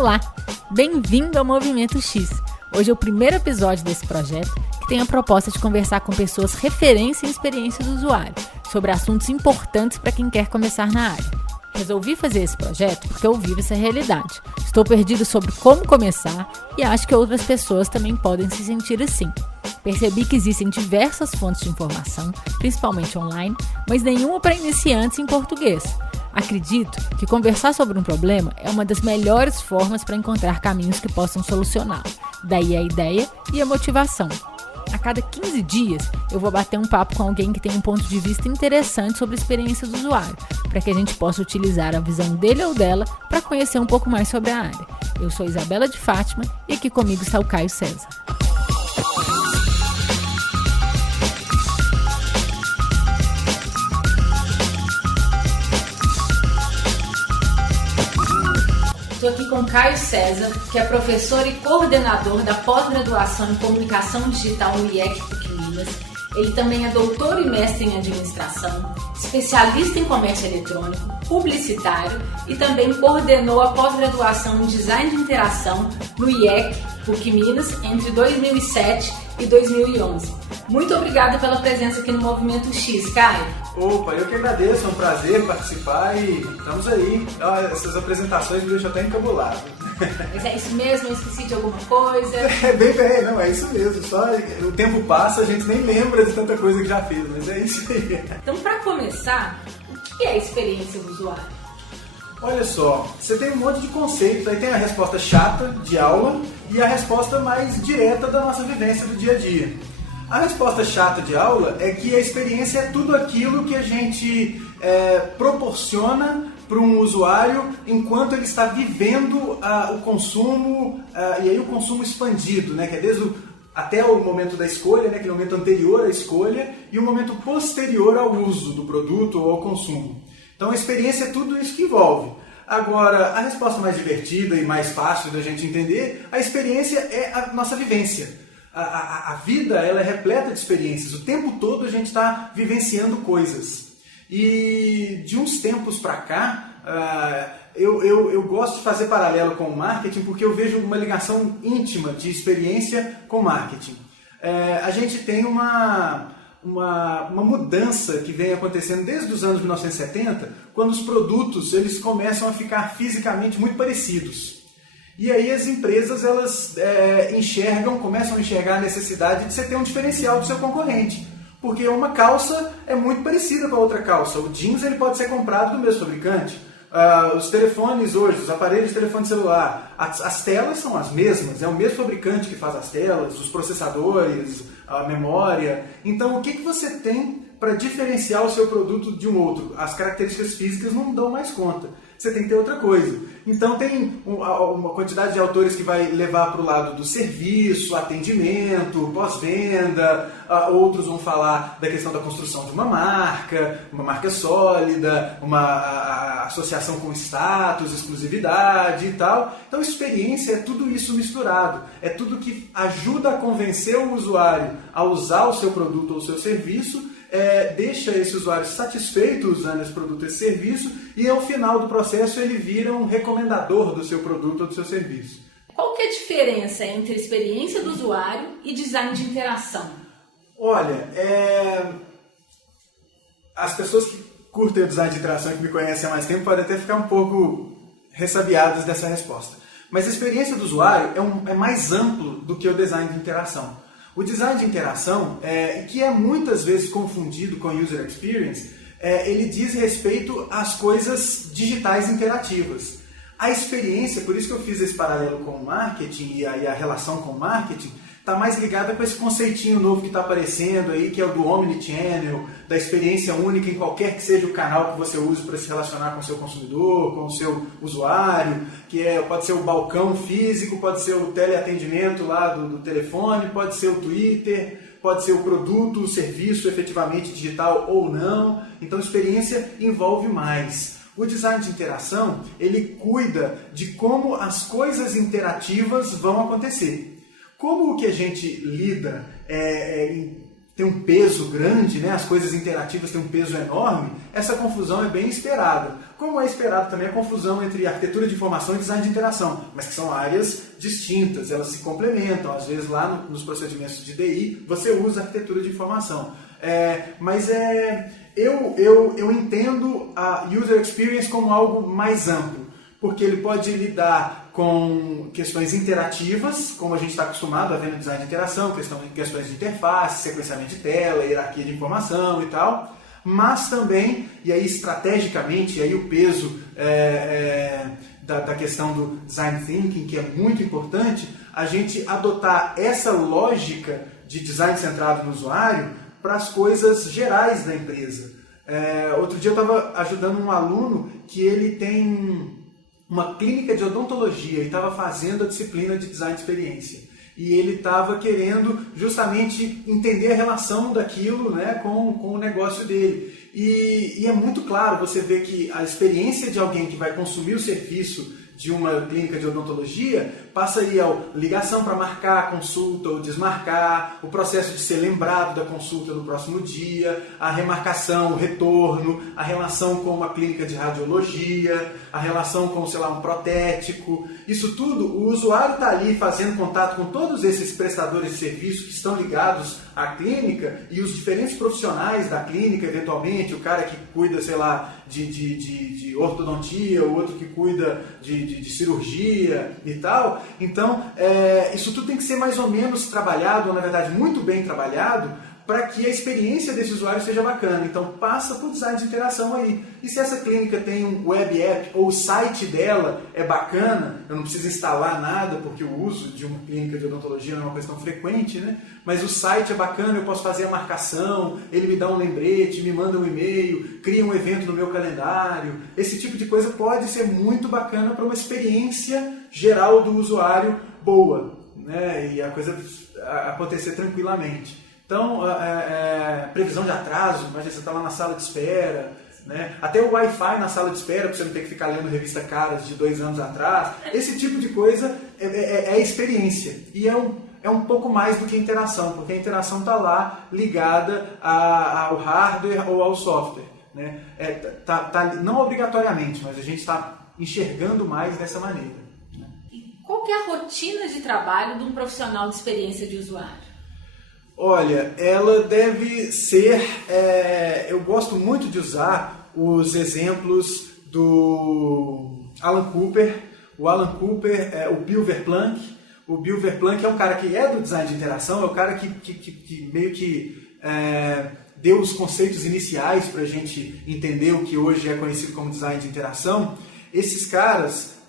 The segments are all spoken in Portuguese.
Olá, bem-vindo ao Movimento X. Hoje é o primeiro episódio desse projeto que tem a proposta de conversar com pessoas referência em experiência do usuário sobre assuntos importantes para quem quer começar na área. Resolvi fazer esse projeto porque eu vivo essa realidade. Estou perdido sobre como começar e acho que outras pessoas também podem se sentir assim. Percebi que existem diversas fontes de informação, principalmente online, mas nenhuma para iniciantes em português. Acredito que conversar sobre um problema é uma das melhores formas para encontrar caminhos que possam solucioná-lo. Daí a ideia e a motivação. A cada 15 dias, eu vou bater um papo com alguém que tem um ponto de vista interessante sobre a experiência do usuário, para que a gente possa utilizar a visão dele ou dela para conhecer um pouco mais sobre a área. Eu sou Isabela de Fátima e aqui comigo está o Caio César. Estou aqui com Caio César, que é professor e coordenador da pós-graduação em Comunicação Digital no IEC PUC Minas. Ele também é doutor e mestre em administração, especialista em comércio eletrônico, publicitário e também coordenou a pós-graduação em design de interação no IEC PUC Minas entre 2007 e 2011. Muito obrigada pela presença aqui no Movimento X, Caio. Opa, eu que agradeço, é um prazer participar e estamos aí. Essas apresentações me deixam até encabulado. Mas é isso mesmo? Eu esqueci de alguma coisa? É bem, não, é isso mesmo. Só o tempo passa, a gente nem lembra de tanta coisa que já fez, mas é isso aí. Então, para começar, o que é a experiência do usuário? Olha só, você tem um monte de conceitos, aí tem a resposta chata de aula e a resposta mais direta da nossa vivência do dia a dia. A resposta chata de aula é que a experiência é tudo aquilo que a gente proporciona para um usuário enquanto ele está vivendo o consumo, e aí o consumo expandido, né, que é até o momento da escolha, né, aquele momento anterior à escolha, e o momento posterior ao uso do produto ou ao consumo. Então a experiência é tudo isso que envolve. Agora, a resposta mais divertida e mais fácil da gente entender, a experiência é a nossa vivência. A vida ela é repleta de experiências. O tempo todo a gente está vivenciando coisas. E de uns tempos para cá, eu gosto de fazer paralelo com o marketing porque eu vejo uma ligação íntima de experiência com marketing. A gente tem uma mudança que vem acontecendo desde os anos 1970, quando os produtos eles começam a ficar fisicamente muito parecidos. E aí as empresas elas começam a enxergar a necessidade de você ter um diferencial do seu concorrente. Porque uma calça é muito parecida com a outra calça. O jeans ele pode ser comprado do mesmo fabricante. Os telefones hoje, os aparelhos de telefone celular, as telas são as mesmas. É o mesmo fabricante que faz as telas, os processadores, a memória. Então o que você tem para diferenciar o seu produto de um outro? As características físicas não dão mais conta. Você tem que ter outra coisa. Então tem uma quantidade de autores que vai levar para o lado do serviço, atendimento, pós-venda, outros vão falar da questão da construção de uma marca sólida, uma associação com status, exclusividade e tal. Então experiência é tudo isso misturado, é tudo que ajuda a convencer o usuário a usar o seu produto ou o seu serviço, deixa esse usuário satisfeito usando esse produto, esse serviço, e ao final do processo ele vira um recomendador do seu produto ou do seu serviço. Qual que é a diferença entre experiência do usuário e design de interação? Olha, as pessoas que curtem o design de interação e que me conhecem há mais tempo podem até ficar um pouco ressabiadas dessa resposta. Mas a experiência do usuário é mais amplo do que o design de interação. O design de interação, que é muitas vezes confundido com user experience, ele diz respeito às coisas digitais interativas. A experiência, por isso que eu fiz esse paralelo com o marketing e a relação com o marketing, está mais ligada com esse conceitinho novo que está aparecendo aí, que é o do Omnichannel, da experiência única em qualquer que seja o canal que você use para se relacionar com o seu consumidor, com o seu usuário, que pode ser o balcão físico, pode ser o teleatendimento lá do telefone, pode ser o Twitter, pode ser o produto, o serviço efetivamente digital ou não. Então, experiência envolve mais. O design de interação, ele cuida de como as coisas interativas vão acontecer. Como o que a gente lida em tem um peso grande, né? As coisas interativas têm um peso enorme, essa confusão é bem esperada. Como é esperado também a confusão entre arquitetura de informação e design de interação, mas que são áreas distintas, elas se complementam. Às vezes lá nos procedimentos de DI você usa arquitetura de informação. Eu entendo a user experience como algo mais amplo, porque ele pode lidar com questões interativas, como a gente está acostumado a ver no design de interação, questões de interface, sequenciamento de tela, hierarquia de informação e tal, mas também, e aí estrategicamente, e aí o peso da questão do design thinking, que é muito importante, a gente adotar essa lógica de design centrado no usuário para as coisas gerais da empresa. Outro dia eu estava ajudando um aluno que ele tem uma clínica de odontologia e estava fazendo a disciplina de design de experiência. E ele estava querendo justamente entender a relação daquilo, né, com o negócio dele. E é muito claro você ver que a experiência de alguém que vai consumir o serviço de uma clínica de odontologia passaria a ligação para marcar a consulta ou desmarcar, o processo de ser lembrado da consulta no próximo dia, a remarcação, o retorno, a relação com uma clínica de radiologia, a relação com, sei lá, um protético. Isso tudo, o usuário está ali fazendo contato com todos esses prestadores de serviço que estão ligados à clínica e os diferentes profissionais da clínica, eventualmente, o cara que cuida, sei lá, de ortodontia, o outro que cuida de cirurgia e tal. Então, isso tudo tem que ser mais ou menos trabalhado, ou na verdade muito bem trabalhado, para que a experiência desse usuário seja bacana. Então, passa por design de interação aí. E se essa clínica tem um web app, ou o site dela é bacana, eu não preciso instalar nada, porque o uso de uma clínica de odontologia não é uma questão frequente, né? Mas o site é bacana, eu posso fazer a marcação, ele me dá um lembrete, me manda um e-mail, cria um evento no meu calendário. Esse tipo de coisa pode ser muito bacana para uma experiência geral do usuário boa, né? E a coisa acontecer tranquilamente. Então, previsão de atraso, imagina você está lá na sala de espera, né? Até o Wi-Fi na sala de espera, para você não ter que ficar lendo revista Caras de 2 anos atrás. Esse tipo de coisa é experiência. E é um pouco mais do que interação, porque a interação está lá ligada ao hardware ou ao software, né? Não obrigatoriamente, mas a gente está enxergando mais dessa maneira. Né? E qual que é a rotina de trabalho de um profissional de experiência de usuário? Olha, ela deve ser... eu gosto muito de usar os exemplos do Alan Cooper. O Alan Cooper é o Bill Verplank. O Bill Verplank é um cara que é do design de interação, é o cara que meio que deu os conceitos iniciais para a gente entender o que hoje é conhecido como design de interação. Esses caras...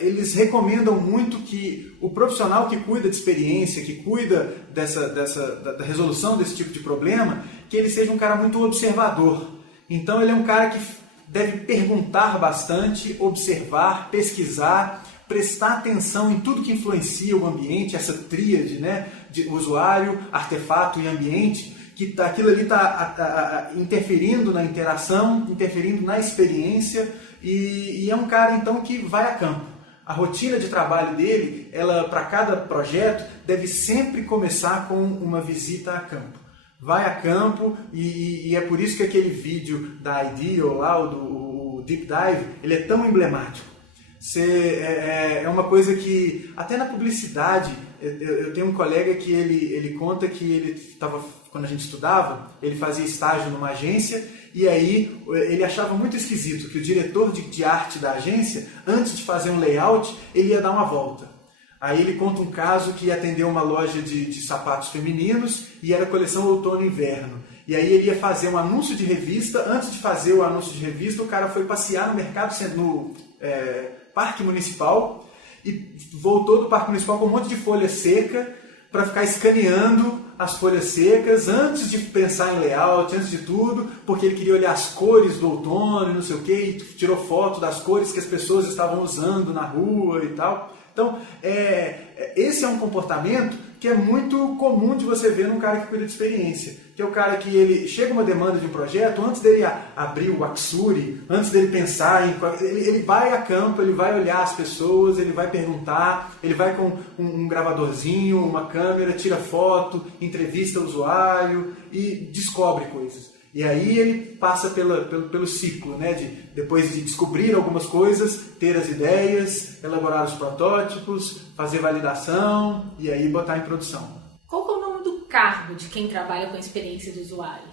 eles recomendam muito que o profissional que cuida de experiência, que cuida da resolução desse tipo de problema, que ele seja um cara muito observador. Então ele é um cara que deve perguntar bastante, observar, pesquisar, prestar atenção em tudo que influencia o ambiente, essa tríade, né, de usuário, artefato e ambiente, que aquilo ali está interferindo na interação, interferindo na experiência. E é um cara, então, que vai a campo. A rotina de trabalho dele, para cada projeto, deve sempre começar com uma visita a campo. Vai a campo e é por isso que aquele vídeo da Ideal, lá, o Deep Dive, ele é tão emblemático. É uma coisa que, até na publicidade, eu tenho um colega que ele conta que ele estava, quando a gente estudava, ele fazia estágio numa agência e aí ele achava muito esquisito que o diretor de arte da agência, antes de fazer um layout, ele ia dar uma volta. Aí ele conta um caso que atendeu uma loja de sapatos femininos e era coleção outono e inverno. E aí ele ia fazer um anúncio de revista. Antes de fazer o anúncio de revista, o cara foi passear no mercado, no Parque Municipal, e voltou do Parque Municipal com um monte de folha seca para ficar escaneando as folhas secas antes de pensar em layout, antes de tudo, porque ele queria olhar as cores do outono e não sei o que, e tirou foto das cores que as pessoas estavam usando na rua e tal. Então, esse é um comportamento que é muito comum de você ver num cara que cuida de experiência. Que é o cara que ele chega uma demanda de um projeto, antes dele abrir o Axure, antes dele pensar ele vai a campo, ele vai olhar as pessoas, ele vai perguntar, ele vai com um gravadorzinho, uma câmera, tira foto, entrevista o usuário e descobre coisas. E aí ele passa pelo ciclo, né, depois de descobrir algumas coisas, ter as ideias, elaborar os protótipos, fazer validação e aí botar em produção. Qual que é o nome do cargo de quem trabalha com a experiência do usuário?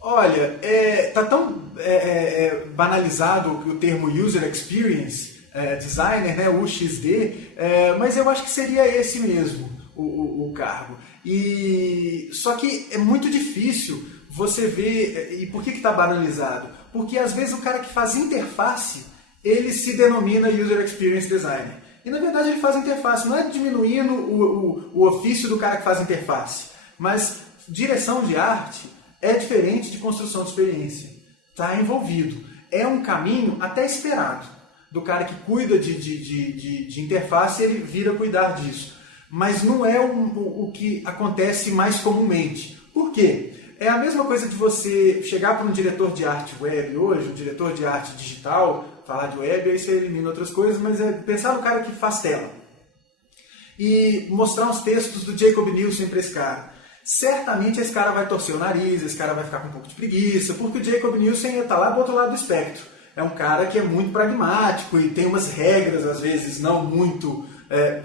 Olha, tá tão banalizado o termo User Experience Designer, né, UXD, mas eu acho que seria esse mesmo o cargo. Só que é muito difícil você ver. E por que está banalizado? Porque às vezes o cara que faz interface, ele se denomina User Experience Designer. E na verdade ele faz interface, não é diminuindo o ofício do cara que faz interface, mas direção de arte é diferente de construção de experiência. Está envolvido. É um caminho até esperado. Do cara que cuida de interface, ele vira cuidar disso. Mas não é o que acontece mais comumente. Por quê? É a mesma coisa de você chegar para um diretor de arte web hoje, um diretor de arte digital, falar de web, aí você elimina outras coisas, mas é pensar no cara que faz tela. E mostrar uns textos do Jacob Nielsen para esse cara. Certamente esse cara vai torcer o nariz, esse cara vai ficar com um pouco de preguiça, porque o Jacob Nielsen está lá do outro lado do espectro. É um cara que é muito pragmático e tem umas regras, às vezes, não muito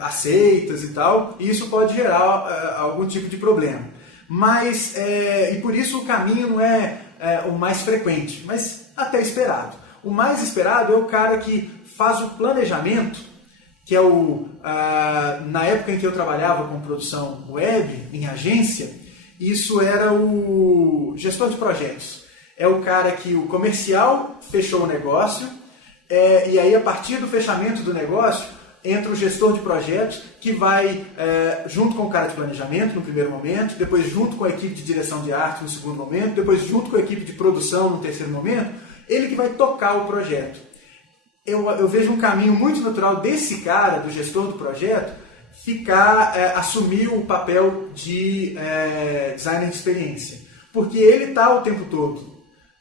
aceitas e tal, e isso pode gerar algum tipo de problema. Mas, e por isso o caminho não é o mais frequente, mas até esperado. O mais esperado é o cara que faz o planejamento, que é na época em que eu trabalhava com produção web, em agência, isso era o gestor de projetos. É o cara que o comercial fechou o negócio, e aí a partir do fechamento do negócio, entra o gestor de projetos, que vai junto com o cara de planejamento no primeiro momento, depois junto com a equipe de direção de arte no segundo momento, depois junto com a equipe de produção no terceiro momento, ele que vai tocar o projeto. Eu vejo um caminho muito natural desse cara, do gestor do projeto, assumir o papel de designer de experiência, porque ele está o tempo todo.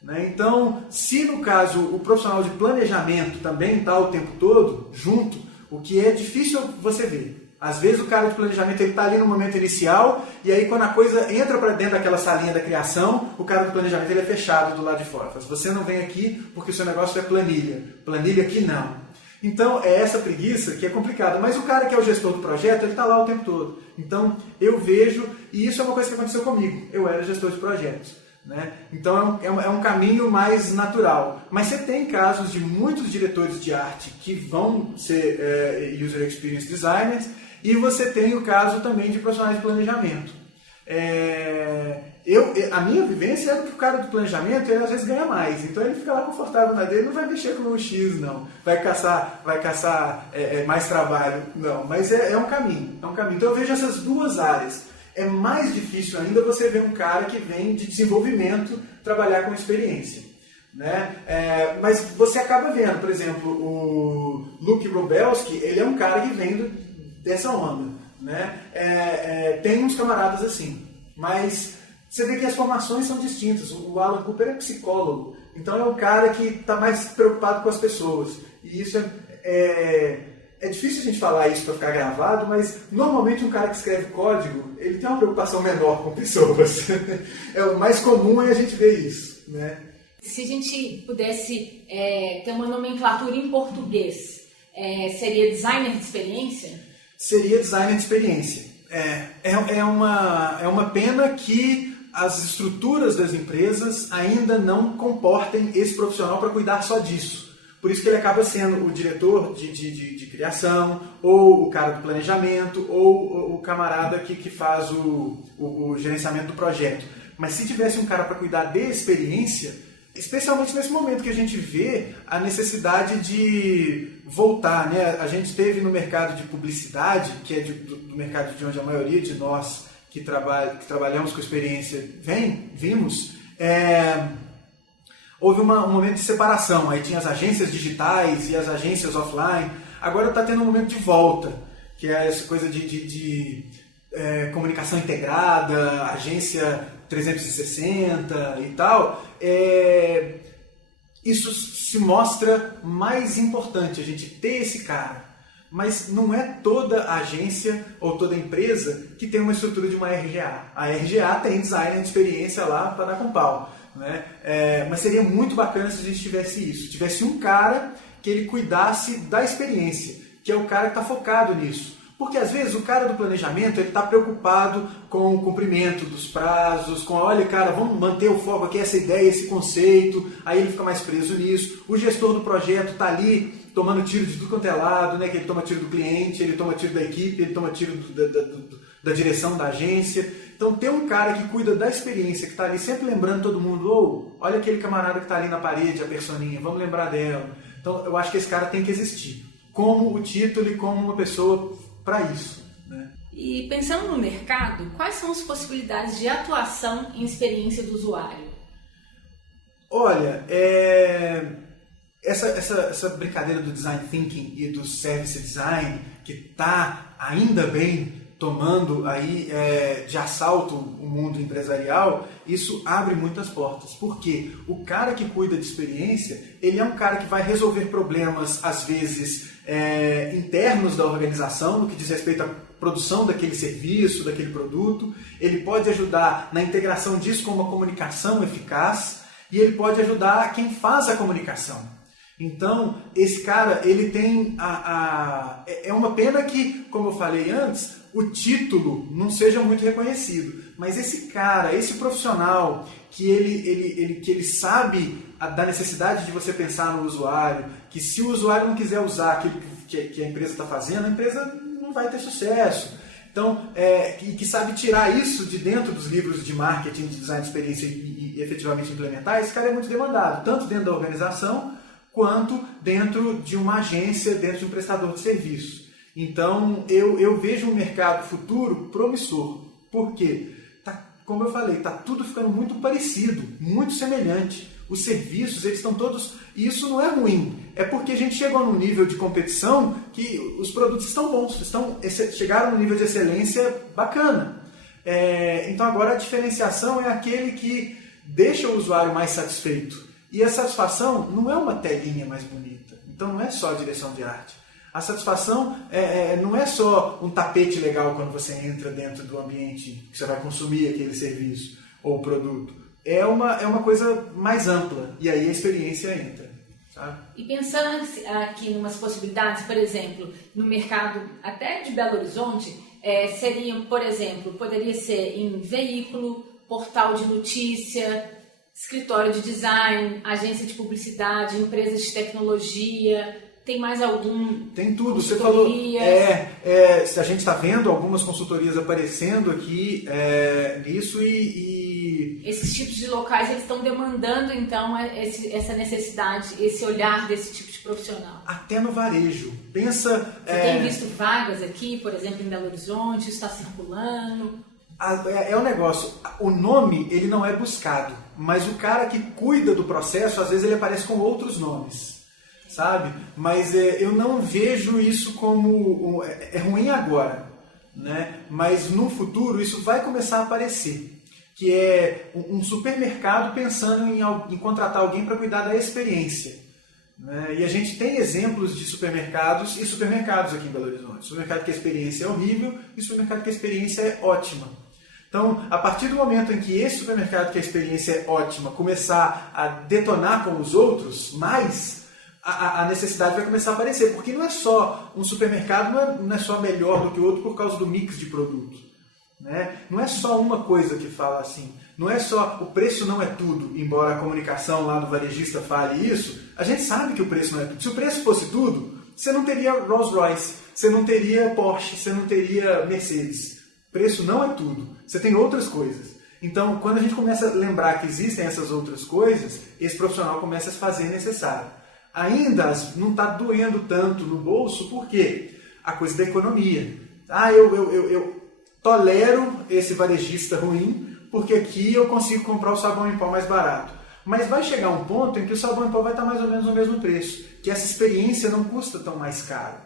Né? Então, se no caso o profissional de planejamento também está o tempo todo junto, o que é difícil você ver. Às vezes o cara de planejamento está ali no momento inicial, e aí quando a coisa entra para dentro daquela salinha da criação, o cara do planejamento ele é fechado do lado de fora. Fala, você não vem aqui porque o seu negócio é planilha. Planilha aqui não. Então é essa preguiça que é complicada. Mas o cara que é o gestor do projeto, ele está lá o tempo todo. Então eu vejo, e isso é uma coisa que aconteceu comigo. Eu era gestor de projetos. Né? Então é um caminho mais natural. Mas você tem casos de muitos diretores de arte que vão ser User Experience Designers, e você tem o caso também de profissionais de planejamento. A minha vivência é que o cara do planejamento ele às vezes ganha mais, então ele fica lá confortável na dele, não vai mexer com o X, não, vai caçar mais trabalho, não, mas é um caminho, Então eu vejo essas duas áreas. É mais difícil ainda você ver um cara que vem de desenvolvimento trabalhar com experiência. Né? Mas você acaba vendo, por exemplo, o Luke Robelski, ele é um cara que vem dessa onda. Né? Tem uns camaradas assim, mas você vê que as formações são distintas. O Alan Cooper é psicólogo, então é um cara que está mais preocupado com as pessoas. E isso é difícil a gente falar isso para ficar gravado, mas normalmente um cara que escreve código, ele tem uma preocupação menor com pessoas. O mais comum é a gente ver isso. Né? Se a gente pudesse ter uma nomenclatura em português, seria designer de experiência? Seria designer de experiência. É uma pena que as estruturas das empresas ainda não comportem esse profissional para cuidar só disso. Por isso que ele acaba sendo o diretor de criação, ou o cara do planejamento, ou o camarada que faz o gerenciamento do projeto. Mas se tivesse um cara para cuidar de experiência, especialmente nesse momento que a gente vê a necessidade de voltar. Né? A gente teve no mercado de publicidade, que é do mercado de onde a maioria de nós que trabalhamos com experiência vimos, houve um momento de separação. Aí tinha as agências digitais e as agências offline. Agora está tendo um momento de volta, que é essa coisa de comunicação integrada, agência 360 e tal. Isso se mostra mais importante, a gente ter esse cara. Mas não é toda agência ou toda empresa que tem uma estrutura de uma RGA. A RGA tem designer de experiência lá para dar com pau, né? Mas seria muito bacana se a gente tivesse isso. Tivesse um cara que ele cuidasse da experiência, que é o cara que está focado nisso. Porque às vezes o cara do planejamento ele está preocupado com o cumprimento dos prazos, com olha cara, vamos manter o foco aqui, essa ideia, esse conceito, aí ele fica mais preso nisso. O gestor do projeto está ali tomando tiro de tudo quanto é lado, né? Que ele toma tiro do cliente, ele toma tiro da equipe, ele toma tiro da direção da agência. Então ter um cara que cuida da experiência, que está ali sempre lembrando todo mundo, olha aquele camarada que está ali na parede, a personinha, vamos lembrar dela. Então eu acho que esse cara tem que existir, como o título e como uma pessoa para isso, né? E pensando no mercado, quais são as possibilidades de atuação em experiência do usuário? Olha, essa brincadeira do design thinking e do service design, que está ainda bem tomando aí de assalto o mundo empresarial, isso abre muitas portas. Porque o cara que cuida de experiência, ele é um cara que vai resolver problemas, às vezes, internos da organização, no que diz respeito à produção daquele serviço, daquele produto. Ele pode ajudar na integração disso com uma comunicação eficaz e ele pode ajudar quem faz a comunicação. Então, esse cara, ele tem é uma pena que, como eu falei antes, o título não seja muito reconhecido. Mas esse cara, esse profissional, que ele sabe da necessidade de você pensar no usuário, que se o usuário não quiser usar aquilo que a empresa está fazendo, a empresa não vai ter sucesso. Então, que sabe tirar isso de dentro dos livros de marketing, de design de experiência e efetivamente implementar, esse cara é muito demandado, tanto dentro da organização, quanto dentro de uma agência, dentro de um prestador de serviço. Então, eu vejo um mercado futuro promissor. Por quê? Como eu falei, está tudo ficando muito parecido, muito semelhante. Os serviços, eles estão todos... E isso não é ruim. É porque a gente chegou num nível de competição que os produtos estão bons, chegaram num nível de excelência bacana. Então, agora a diferenciação é aquele que deixa o usuário mais satisfeito. E a satisfação não é uma telinha mais bonita. Então, não é só a direção de arte. A satisfação não é só um tapete legal quando você entra dentro do ambiente que você vai consumir aquele serviço ou produto. É uma coisa mais ampla, e aí a experiência entra, sabe? E pensando aqui em umas possibilidades, por exemplo, no mercado até de Belo Horizonte, seriam, por exemplo, poderia ser em veículo, portal de notícia, escritório de design, agência de publicidade, empresas de tecnologia... Tem mais algum? Tem tudo. Você falou. A gente está vendo algumas consultorias aparecendo aqui nisso e. Esses tipos de locais eles estão demandando então essa necessidade, esse olhar desse tipo de profissional. Até no varejo. Pensa. Você tem visto vagas aqui, por exemplo, em Belo Horizonte, está circulando? É um negócio. O nome ele não é buscado, mas o cara que cuida do processo às vezes ele aparece com outros nomes. Sabe? Mas eu não vejo isso como... É ruim agora, né? Mas no futuro isso vai começar a aparecer. Que é um supermercado pensando em contratar alguém para cuidar da experiência. Né? E a gente tem exemplos de supermercados e supermercados aqui em Belo Horizonte. Supermercado que a experiência é horrível e supermercado que a experiência é ótima. Então, a partir do momento em que esse supermercado que a experiência é ótima começar a detonar com os outros, a necessidade vai começar a aparecer, porque não é só um supermercado, não é só melhor do que o outro por causa do mix de produtos, né? Não é só uma coisa que fala assim, não é só o preço não é tudo, embora a comunicação lá do varejista fale isso, a gente sabe que o preço não é tudo. Se o preço fosse tudo, você não teria Rolls Royce, você não teria Porsche, você não teria Mercedes. Preço não é tudo, você tem outras coisas. Então, quando a gente começa a lembrar que existem essas outras coisas, esse profissional começa a se fazer necessário. Ainda não está doendo tanto no bolso, por quê? A coisa da economia. Eu tolero esse varejista ruim, porque aqui eu consigo comprar o sabão em pó mais barato. Mas vai chegar um ponto em que o sabão em pó vai estar mais ou menos no mesmo preço, que essa experiência não custa tão mais caro.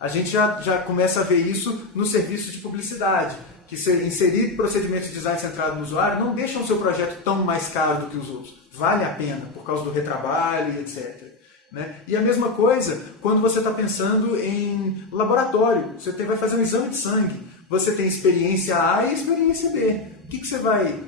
A gente já começa a ver isso no serviço de publicidade, que inserir procedimentos de design centrado no usuário não deixa o seu projeto tão mais caro do que os outros. Vale a pena, por causa do retrabalho e etc. Né? E a mesma coisa quando você está pensando em laboratório. Você vai fazer um exame de sangue. Você tem experiência A e experiência B. O que você vai...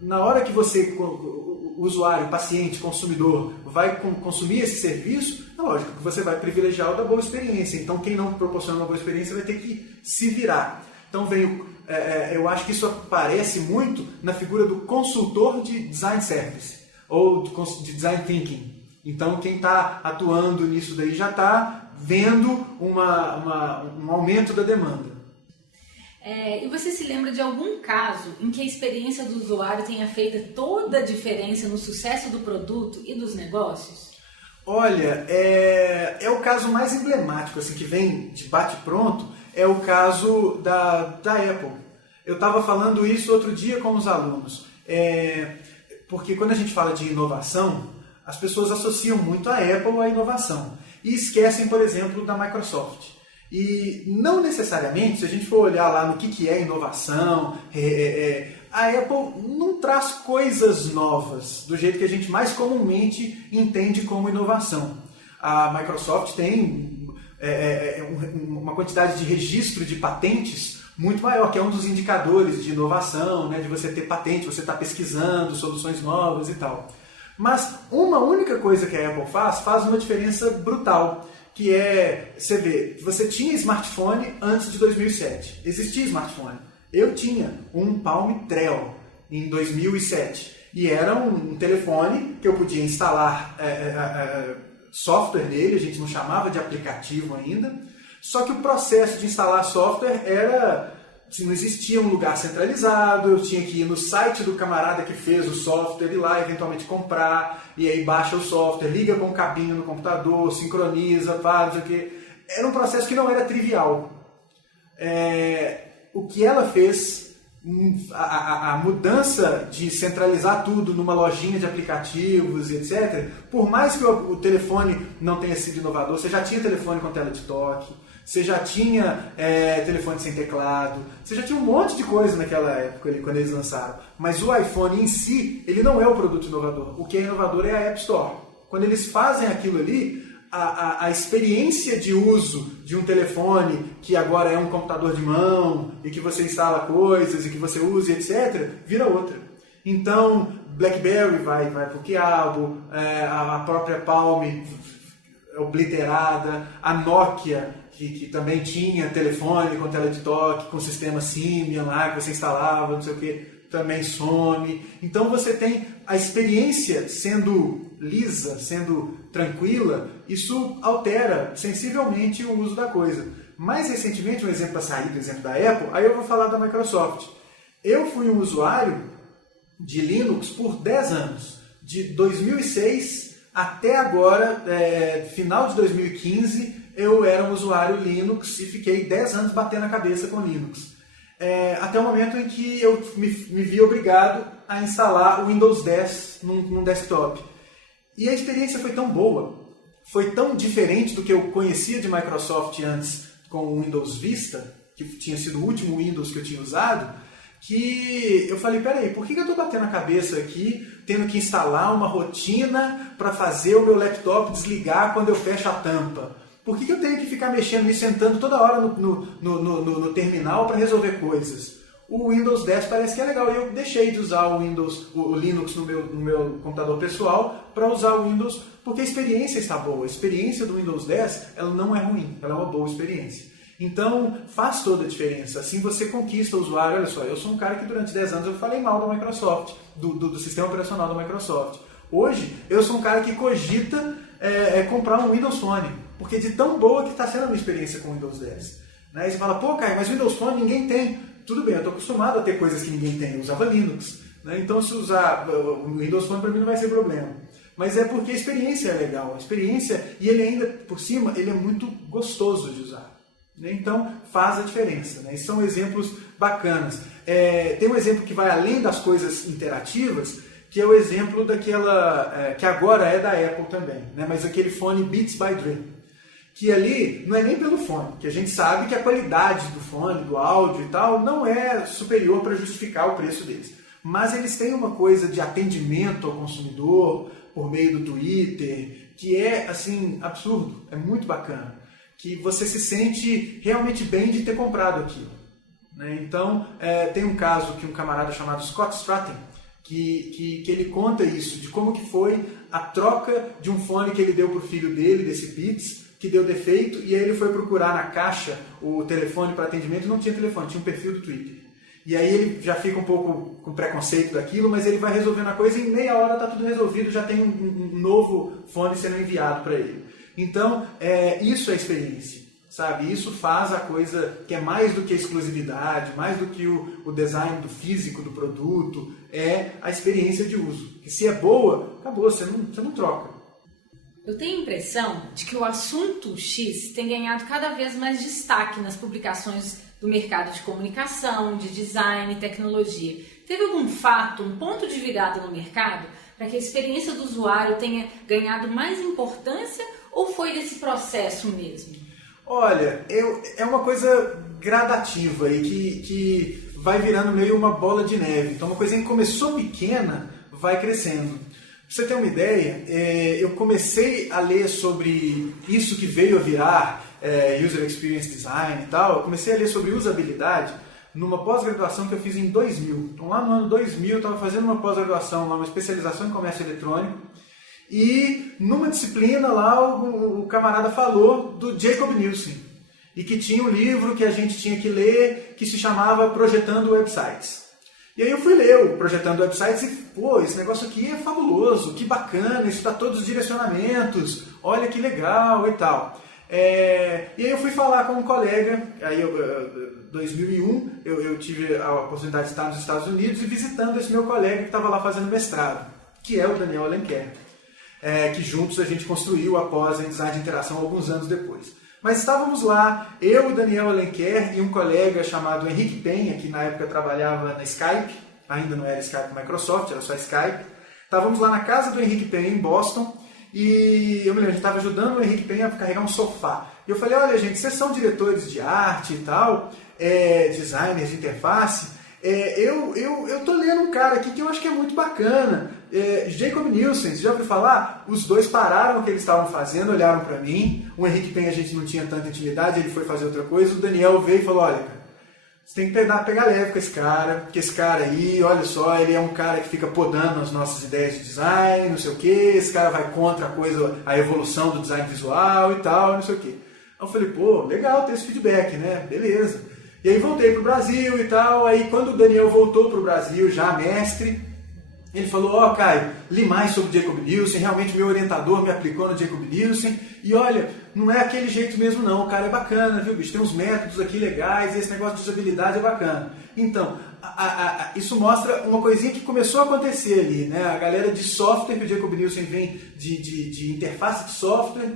Na hora que você, o usuário, paciente, consumidor, vai consumir esse serviço, é lógico que você vai privilegiar o da boa experiência. Então, quem não proporciona uma boa experiência vai ter que se virar. Então, eu acho que isso aparece muito na figura do consultor de design service ou de design thinking. Então, quem está atuando nisso daí já está vendo um aumento da demanda. E você se lembra de algum caso em que a experiência do usuário tenha feito toda a diferença no sucesso do produto e dos negócios? Olha, é o caso mais emblemático assim, que vem de bate-pronto, é o caso da Apple. Eu estava falando isso outro dia com os alunos, porque quando a gente fala de inovação, as pessoas associam muito a Apple à inovação e esquecem, por exemplo, da Microsoft. E não necessariamente, se a gente for olhar lá no que é inovação, a Apple não traz coisas novas do jeito que a gente mais comumente entende como inovação. A Microsoft tem uma quantidade de registro de patentes muito maior, que é um dos indicadores de inovação, né, de você ter patente, você está pesquisando soluções novas e tal. Mas uma única coisa que a Apple faz uma diferença brutal, que é, você tinha smartphone antes de 2007, existia smartphone. Eu tinha um Palm Treo em 2007 e era um telefone que eu podia instalar software nele, a gente não chamava de aplicativo ainda, só que o processo de instalar software não existia um lugar centralizado, eu tinha que ir no site do camarada que fez o software, ir lá eventualmente comprar, e aí baixa o software, liga com o cabinho no computador, sincroniza, faz, não sei o quê. Era um processo que não era trivial. O que ela fez, a mudança de centralizar tudo numa lojinha de aplicativos, etc., por mais que o telefone não tenha sido inovador, você já tinha telefone com tela de toque, você já tinha telefone sem teclado, você já tinha um monte de coisa naquela época ali, quando eles lançaram. Mas o iPhone em si, ele não é o produto inovador. O que é inovador é a App Store. Quando eles fazem aquilo ali, a experiência de uso de um telefone, que agora é um computador de mão, e que você instala coisas, e que você usa, etc., vira outra. Então, BlackBerry vai pro quiabo, a própria Palm obliterada, a Nokia, que também tinha telefone com tela de toque, com sistema Symbian lá, que você instalava, não sei o que, também some. Então você tem a experiência sendo lisa, sendo tranquila, isso altera sensivelmente o uso da coisa. Mais recentemente, um exemplo para sair do exemplo da Apple, aí eu vou falar da Microsoft. Eu fui um usuário de Linux por 10 anos, de 2006 até agora, final de 2015, eu era um usuário Linux e fiquei 10 anos batendo a cabeça com Linux. Até o momento em que eu me vi obrigado a instalar o Windows 10 num desktop. E a experiência foi tão boa, foi tão diferente do que eu conhecia de Microsoft antes com o Windows Vista, que tinha sido o último Windows que eu tinha usado, que eu falei, peraí, por que eu estou batendo a cabeça aqui, tendo que instalar uma rotina para fazer o meu laptop desligar quando eu fecho a tampa? Por que eu tenho que ficar mexendo, me sentando toda hora no terminal para resolver coisas? O Windows 10 parece que é legal e eu deixei de usar o Linux no meu computador pessoal para usar o Windows porque a experiência está boa. A experiência do Windows 10 ela não é ruim, ela é uma boa experiência. Então faz toda a diferença. Assim você conquista o usuário. Olha só, eu sou um cara que durante 10 anos eu falei mal da Microsoft, do sistema operacional da Microsoft. Hoje eu sou um cara que cogita comprar um Windows Phone, porque de tão boa que está sendo a minha experiência com o Windows 10. Né? E você fala, pô, Caio, mas Windows Phone ninguém tem. Tudo bem, eu estou acostumado a ter coisas que ninguém tem. Eu usava Linux. Né? Então, se usar o Windows Phone, para mim não vai ser problema. Mas é porque a experiência é legal. A experiência, e ele ainda, por cima, ele é muito gostoso de usar. Né? Então, faz a diferença. Né? E são exemplos bacanas. Tem um exemplo que vai além das coisas interativas, que é o exemplo daquela, que agora é da Apple também, né? Mas aquele fone Beats by Dre. Que ali não é nem pelo fone, que a gente sabe que a qualidade do fone, do áudio e tal, não é superior para justificar o preço deles. Mas eles têm uma coisa de atendimento ao consumidor por meio do Twitter, que é assim absurdo, é muito bacana. Que você se sente realmente bem de ter comprado aquilo. Né? Então, tem um caso que um camarada chamado Scott Stratton, que ele conta isso, de como que foi a troca de um fone que ele deu para o filho dele, desse Beats, que deu defeito, e aí ele foi procurar na caixa o telefone para atendimento e não tinha telefone, tinha um perfil do Twitter. E aí ele já fica um pouco com preconceito daquilo, mas ele vai resolvendo a coisa e em meia hora está tudo resolvido, já tem um novo fone sendo enviado para ele. Então, isso é experiência, sabe? Isso faz a coisa que é mais do que a exclusividade, mais do que o design do físico do produto, é a experiência de uso. Que se é boa, acabou, você não troca. Eu tenho a impressão de que o assunto X tem ganhado cada vez mais destaque nas publicações do mercado de comunicação, de design e tecnologia. Teve algum fato, um ponto de virada no mercado para que a experiência do usuário tenha ganhado mais importância ou foi desse processo mesmo? Olha, é uma coisa gradativa e que vai virando meio uma bola de neve. Então uma coisa que começou pequena vai crescendo. Pra você ter uma ideia, eu comecei a ler sobre isso que veio a virar User Experience Design e tal. Eu comecei a ler sobre usabilidade numa pós-graduação que eu fiz em 2000. Então lá no ano 2000 eu estava fazendo uma pós-graduação, uma especialização em comércio eletrônico. E numa disciplina lá o camarada falou do Jacob Nielsen. E que tinha um livro que a gente tinha que ler que se chamava Projetando Websites. E aí eu fui ler o Projetando Websites e, pô, esse negócio aqui é fabuloso, que bacana, isso dá todos os direcionamentos, olha que legal e tal. E aí eu fui falar com um colega, aí em 2001 eu tive a oportunidade de estar nos Estados Unidos e visitando esse meu colega que estava lá fazendo mestrado, que é o Daniel Alenquer, que juntos a gente construiu após a design de interação alguns anos depois. Mas estávamos lá, eu, o Daniel Alenquer e um colega chamado Henrique Penha, que na época trabalhava na Skype, ainda não era Skype Microsoft, era só Skype. Estávamos lá na casa do Henrique Penha, em Boston, e eu me lembro, a gente estava ajudando o Henrique Penha a carregar um sofá. E eu falei, olha gente, vocês são diretores de arte e tal, designers de interface, eu tô lendo um cara aqui que eu acho que é muito bacana, Jacob Nielsen, você já ouviu falar? Os dois pararam o que eles estavam fazendo, olharam para mim, o Henrique Penha a gente não tinha tanta intimidade, ele foi fazer outra coisa, o Daniel veio e falou, olha, cara, você tem que pegar leve com esse cara, porque esse cara aí, olha só, ele é um cara que fica podando as nossas ideias de design, não sei o que, esse cara vai contra a evolução do design visual e tal, não sei o que. Aí eu falei, pô, legal ter esse feedback, né, beleza. E aí voltei pro Brasil e tal, aí quando o Daniel voltou pro Brasil, já mestre, ele falou, Caio, li mais sobre Jacob Nielsen, realmente meu orientador me aplicou no Jacob Nielsen, e olha, não é aquele jeito mesmo não, o cara é bacana, viu bicho, tem uns métodos aqui legais, esse negócio de usabilidade é bacana. Então, isso mostra uma coisinha que começou a acontecer ali, né? A galera de software, que o Jacob Nielsen vem de interface de software,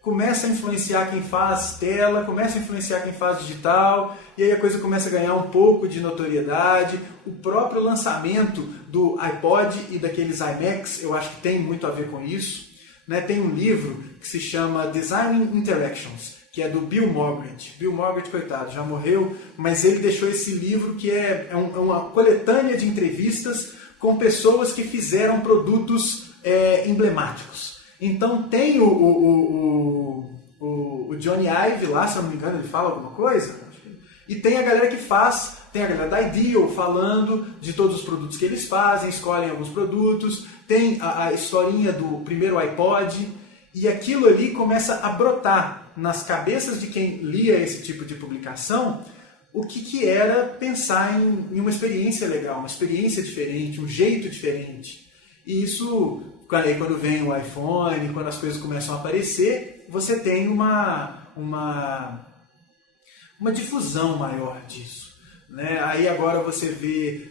começa a influenciar quem faz tela, começa a influenciar quem faz digital, e aí a coisa começa a ganhar um pouco de notoriedade. O próprio lançamento do iPod e daqueles iMacs, eu acho que tem muito a ver com isso. Né? Tem um livro que se chama Designing Interactions, que é do Bill Moggridge. Bill Moggridge, coitado, já morreu, mas ele deixou esse livro que é uma coletânea de entrevistas com pessoas que fizeram produtos emblemáticos. Então tem o Johnny Ive lá, se eu não me engano, ele fala alguma coisa. E tem a galera que faz, tem a galera da Ideal falando de todos os produtos que eles fazem, escolhem alguns produtos. Tem a historinha do primeiro iPod. E aquilo ali começa a brotar nas cabeças de quem lia esse tipo de publicação o que era pensar em uma experiência legal, uma experiência diferente, um jeito diferente. E isso... Aí quando vem o iPhone, quando as coisas começam a aparecer, você tem uma difusão maior disso. Né? Aí agora você vê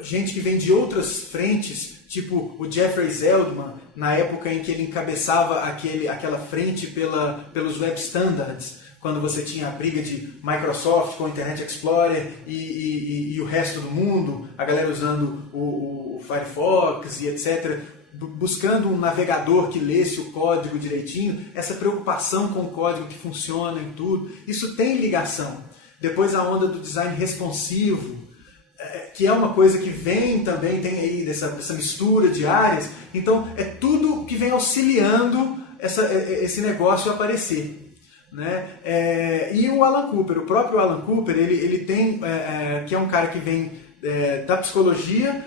gente que vem de outras frentes, tipo o Jeffrey Zeldman, na época em que ele encabeçava aquela frente pelos Web Standards, quando você tinha a briga de Microsoft com o Internet Explorer e o resto do mundo, a galera usando o Firefox e etc. buscando um navegador que lesse o código direitinho, essa preocupação com o código que funciona em tudo, isso tem ligação. Depois a onda do design responsivo, que é uma coisa que vem também, tem aí essa mistura de áreas. Então, é tudo que vem auxiliando esse negócio a aparecer. Né? E o Alan Cooper, o próprio Alan Cooper, ele tem, que é um cara que vem da psicologia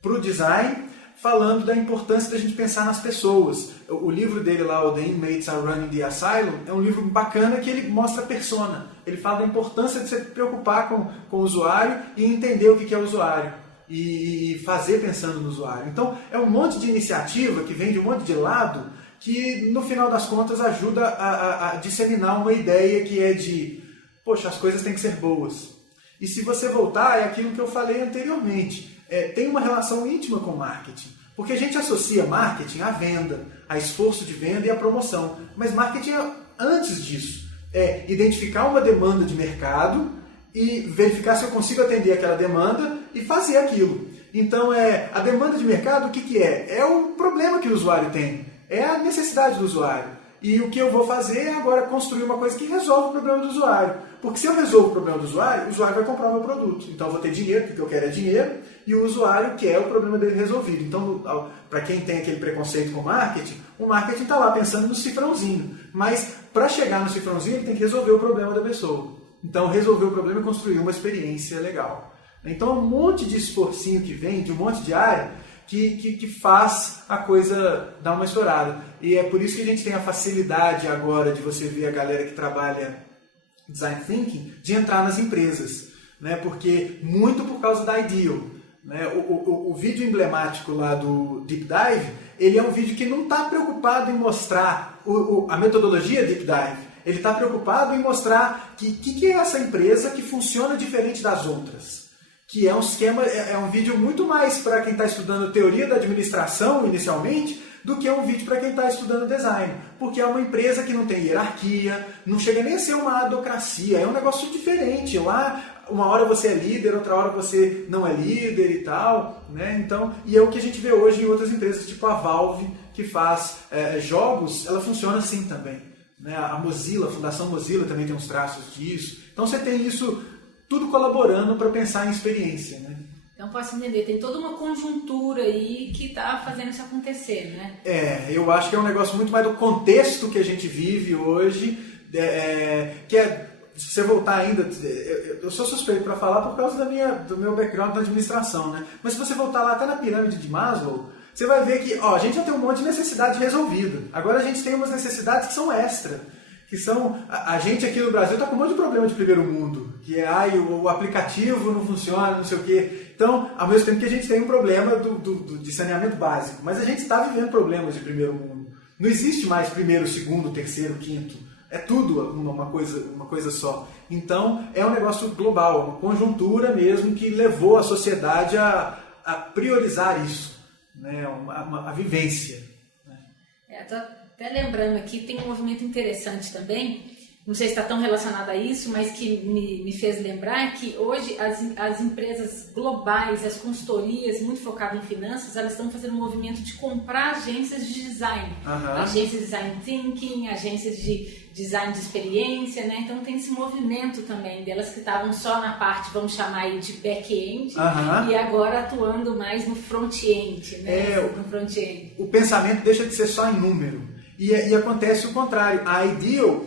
para o design, falando da importância da gente pensar nas pessoas. O livro dele lá, o The Inmates Are Running the Asylum, é um livro bacana que ele mostra a persona. Ele fala da importância de você se preocupar com o usuário e entender o que é o usuário. E fazer pensando no usuário. Então, é um monte de iniciativa que vem de um monte de lado que, no final das contas, ajuda a disseminar uma ideia que é de, poxa, as coisas têm que ser boas. E se você voltar, é aquilo que eu falei anteriormente. Tem uma relação íntima com o marketing. Porque a gente associa marketing à venda, a esforço de venda e à promoção. Mas marketing é antes disso. É identificar uma demanda de mercado e verificar se eu consigo atender aquela demanda e fazer aquilo. Então, a demanda de mercado, o que é? É o problema que o usuário tem. É a necessidade do usuário. E o que eu vou fazer é agora construir uma coisa que resolve o problema do usuário. Porque se eu resolvo o problema do usuário vai comprar o meu produto. Então eu vou ter dinheiro, porque eu quero é dinheiro, e o usuário quer o problema dele resolvido. Então, para quem tem aquele preconceito com o marketing está lá pensando no cifrãozinho. Mas para chegar no cifrãozinho, ele tem que resolver o problema da pessoa. Então, resolver o problema e construir uma experiência legal. Então, um monte de esforcinho que vem, de um monte de área, que faz a coisa dar uma estourada. E é por isso que a gente tem a facilidade agora de você ver a galera que trabalha Design Thinking, de entrar nas empresas. Né? Porque, muito por causa da Ideal. Né? O vídeo emblemático lá do Deep Dive, ele é um vídeo que não está preocupado em mostrar a metodologia Deep Dive. Ele está preocupado em mostrar que é essa empresa que funciona diferente das outras. Que é um esquema, é um vídeo muito mais para quem está estudando teoria da administração inicialmente, do que um vídeo para quem está estudando design. Porque é uma empresa que não tem hierarquia, não chega nem a ser uma adocracia, é um negócio diferente. Lá, uma hora você é líder, outra hora você não é líder e tal. Né? Então, e é o que a gente vê hoje em outras empresas, tipo a Valve, que faz jogos, ela funciona assim também. Né? A Mozilla, a Fundação Mozilla também tem uns traços disso. Então você tem isso tudo colaborando para pensar em experiência, né? Então posso entender, tem toda uma conjuntura aí que está fazendo isso acontecer, né? Eu acho que é um negócio muito mais do contexto que a gente vive hoje, se você voltar ainda, eu sou suspeito para falar por causa do meu background na administração, né? Mas se você voltar lá até na pirâmide de Maslow, você vai ver que a gente já tem um monte de necessidade resolvida. Agora a gente tem umas necessidades que são extra. Que são, a gente aqui no Brasil está com um monte de problema de primeiro mundo, que é o aplicativo não funciona, não sei o quê. Então, ao mesmo tempo que a gente tem um problema de saneamento básico, mas a gente está vivendo problemas de primeiro mundo. Não existe mais primeiro, segundo, terceiro, quinto. É tudo uma coisa só. Então, é um negócio global, uma conjuntura mesmo que levou a sociedade a priorizar isso, né? a vivência. Né? Até lembrando aqui, tem um movimento interessante também, não sei se está tão relacionado a isso, mas que me fez lembrar que hoje as empresas globais, as consultorias muito focadas em finanças, elas estão fazendo um movimento de comprar agências de design. Agências de design thinking, agências de design de experiência, né? Então tem esse movimento também delas que estavam só na parte, vamos chamar aí de back-end, e agora atuando mais no front-end, né? No front-end. O pensamento deixa de ser só em número. E acontece o contrário. A Ideal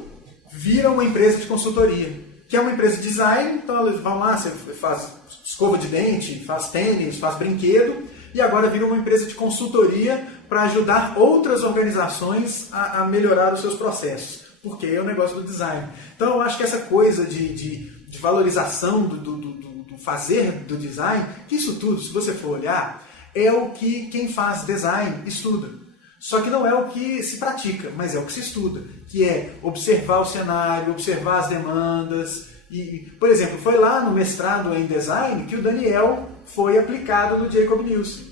vira uma empresa de consultoria, que é uma empresa de design. Então eles vão lá, você faz escova de dente, faz tênis, faz brinquedo, e agora vira uma empresa de consultoria para ajudar outras organizações a melhorar os seus processos, porque é o negócio do design. Então eu acho que essa coisa de valorização do fazer do design, que isso tudo, se você for olhar, é o que quem faz design estuda. Só que não é o que se pratica, mas é o que se estuda, que é observar o cenário, observar as demandas. E, por exemplo, foi lá no mestrado em design que o Daniel foi aplicado no Jacob Nielsen.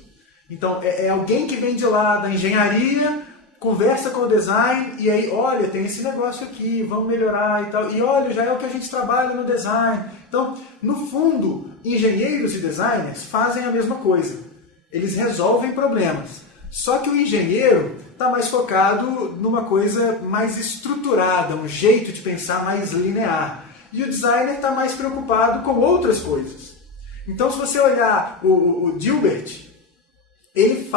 Então, é alguém que vem de lá da engenharia, conversa com o design, e aí, olha, tem esse negócio aqui, vamos melhorar e tal. E olha, já é o que a gente trabalha no design. Então, no fundo, engenheiros e designers fazem a mesma coisa. Eles resolvem problemas. Só que o engenheiro está mais focado numa coisa mais estruturada, um jeito de pensar mais linear. E o designer está mais preocupado com outras coisas. Então, se você olhar o Dilbert, ele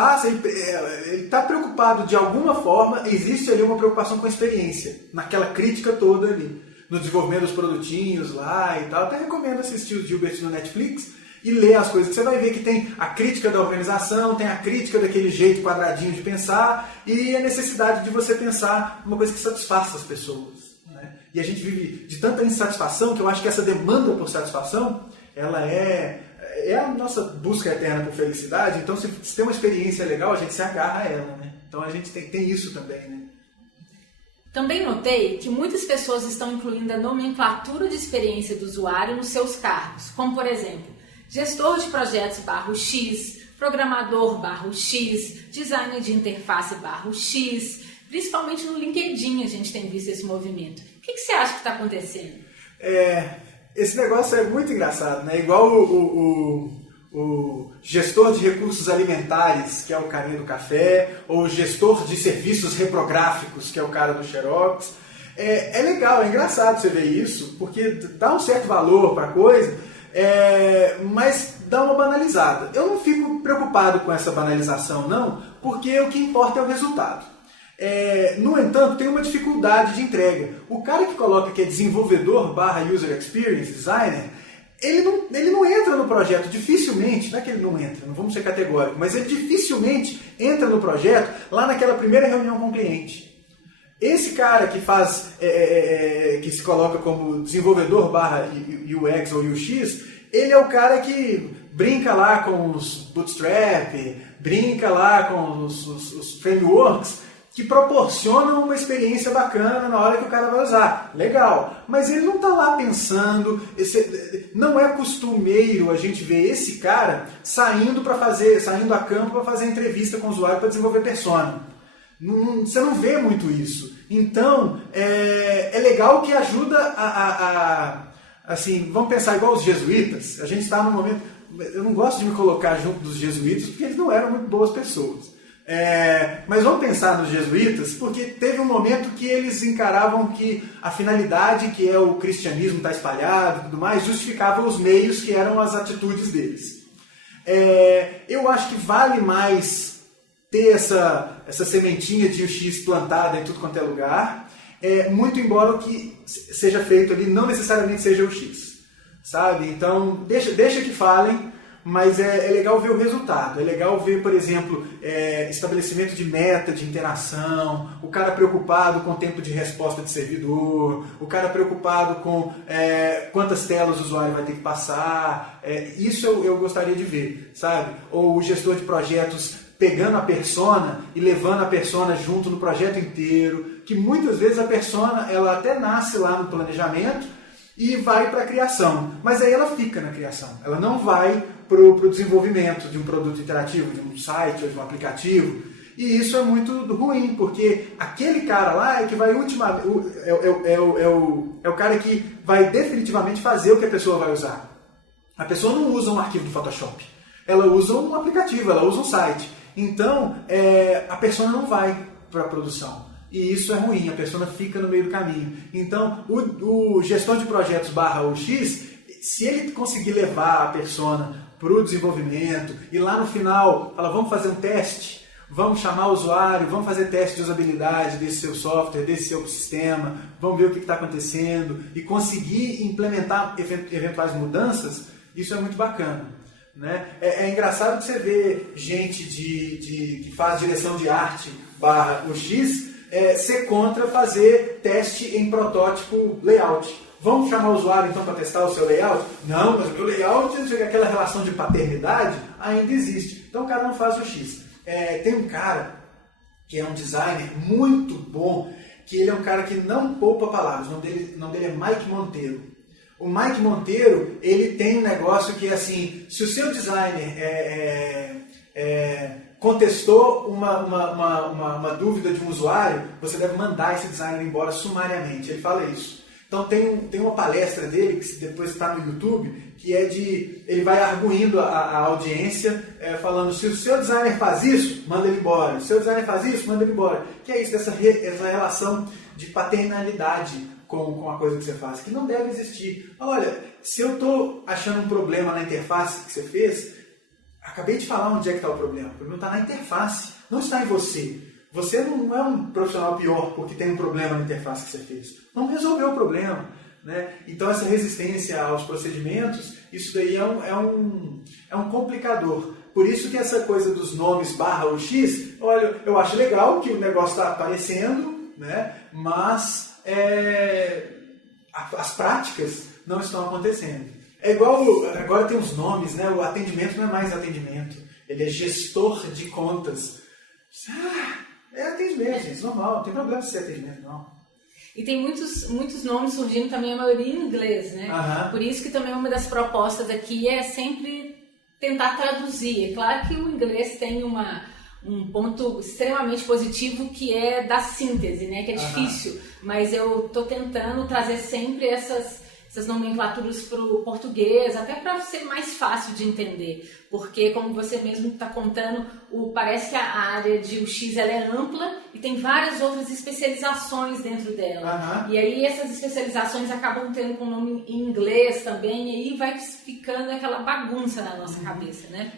está preocupado de alguma forma, existe ali uma preocupação com a experiência, naquela crítica toda ali, no desenvolvimento dos produtinhos lá e tal. Até recomendo assistir o Dilbert no Netflix e ler as coisas, que você vai ver que tem a crítica da organização, tem a crítica daquele jeito quadradinho de pensar e a necessidade de você pensar uma coisa que satisfaça as pessoas. E a gente vive de tanta insatisfação que eu acho que essa demanda por satisfação, ela é a nossa busca eterna por felicidade. Então, se tem uma experiência legal, a gente se agarra a ela, né? Então, a gente tem isso também, né? Também notei que muitas pessoas estão incluindo a nomenclatura de experiência do usuário nos seus cargos, como, por exemplo, gestor de projetos /X, programador /X, designer de interface /X. Principalmente no LinkedIn a gente tem visto esse movimento. O que você acha que está acontecendo? Esse negócio é muito engraçado, né? Igual o gestor de recursos alimentares, que é o carinha do café, ou o gestor de serviços reprográficos, que é o cara do Xerox. É legal, é engraçado você ver isso, porque dá um certo valor para a coisa, mas dá uma banalizada. Eu não fico preocupado com essa banalização, não, porque o que importa é o resultado. No entanto, tem uma dificuldade de entrega. O cara que coloca que é desenvolvedor / user experience designer, ele não entra no projeto, dificilmente, não é que ele não entra, não vamos ser categóricos, mas ele dificilmente entra no projeto lá naquela primeira reunião com o cliente. Esse cara que faz, que se coloca como desenvolvedor / UX ou UX, ele é o cara que brinca lá com os bootstrap, brinca lá com os frameworks, que proporcionam uma experiência bacana na hora que o cara vai usar. Legal. Mas ele não está lá pensando, não é costumeiro a gente ver esse cara saindo a campo para fazer entrevista com o usuário para desenvolver persona. Você não vê muito isso. Então, é legal que ajuda assim, vamos pensar igual os jesuítas. A gente está num momento... Eu não gosto de me colocar junto dos jesuítas porque eles não eram muito boas pessoas. Mas vamos pensar nos jesuítas, porque teve um momento que eles encaravam que a finalidade, que é o cristianismo estar espalhado e tudo mais, justificava os meios, que eram as atitudes deles. Eu acho que vale mais ter essa sementinha de UX plantada em tudo quanto é lugar, muito embora o que seja feito ali não necessariamente seja o X, sabe? Então deixa que falem. Mas é legal ver o resultado, é legal ver, por exemplo, estabelecimento de meta de interação, o cara preocupado com o tempo de resposta de servidor, o cara preocupado com quantas telas o usuário vai ter que passar, isso eu gostaria de ver, sabe? Ou o gestor de projetos pegando a persona e levando a persona junto no projeto inteiro, que muitas vezes a persona ela até nasce lá no planejamento e vai para a criação, mas aí ela fica na criação, ela não vai para o desenvolvimento de um produto interativo, de um site ou de um aplicativo. E isso é muito ruim, porque aquele cara lá é que vai é o cara que vai definitivamente fazer o que a pessoa vai usar. A pessoa não usa um arquivo do Photoshop, ela usa um aplicativo, ela usa um site. Então, a persona não vai para a produção. E isso é ruim, a persona fica no meio do caminho. Então, o gestor de projetos /UX, se ele conseguir levar a persona para o desenvolvimento e lá no final fala, vamos fazer um teste, vamos chamar o usuário, vamos fazer teste de usabilidade desse seu software, desse seu sistema, vamos ver o que está acontecendo e conseguir implementar eventuais mudanças, isso é muito bacana. Né? É engraçado que você vê gente que faz direção de arte /UX ser contra fazer teste em protótipo layout. Vamos chamar o usuário então para testar o seu layout? Não, mas o meu layout, aquela relação de paternidade ainda existe. Então o cara não faz o X. Tem um cara que é um designer muito bom, que ele é um cara que não poupa palavras. O nome dele é Mike Monteiro. O Mike Monteiro, ele tem um negócio que é assim, se o seu designer contestou uma dúvida de um usuário, você deve mandar esse designer embora sumariamente. Ele fala isso. Então tem uma palestra dele, que depois está no YouTube, que é ele vai arguindo a audiência, falando, se o seu designer faz isso, manda ele embora. Se o seu designer faz isso, manda ele embora. Que é isso, essa relação de paternalidade com a coisa que você faz, que não deve existir. Olha, se eu estou achando um problema na interface que você fez, acabei de falar onde é que está o problema. O problema está na interface, não está em você. Você não é um profissional pior porque tem um problema na interface que você fez. Não resolveu o problema. Né? Então essa resistência aos procedimentos, isso daí é um complicador. Por isso que essa coisa dos nomes barra ou X, olha, eu acho legal que o negócio está aparecendo, né? Mas as práticas não estão acontecendo. É igual, agora tem os nomes, né? O atendimento não é mais atendimento, ele é gestor de contas. É atendimento, gente, normal, não tem problema de ser atendimento, não. E tem muitos nomes surgindo também, a maioria em inglês, né? Por isso que também uma das propostas aqui é sempre tentar traduzir. É claro que o inglês tem um ponto extremamente positivo que é da síntese, né? Que é difícil, mas eu estou tentando trazer sempre essas nomenclaturas para o português, até para ser mais fácil de entender, porque como você mesmo está contando, parece que a área de UX ela é ampla e tem várias outras especializações dentro dela. E aí essas especializações acabam tendo com nome em inglês também, e aí vai ficando aquela bagunça na nossa cabeça, né?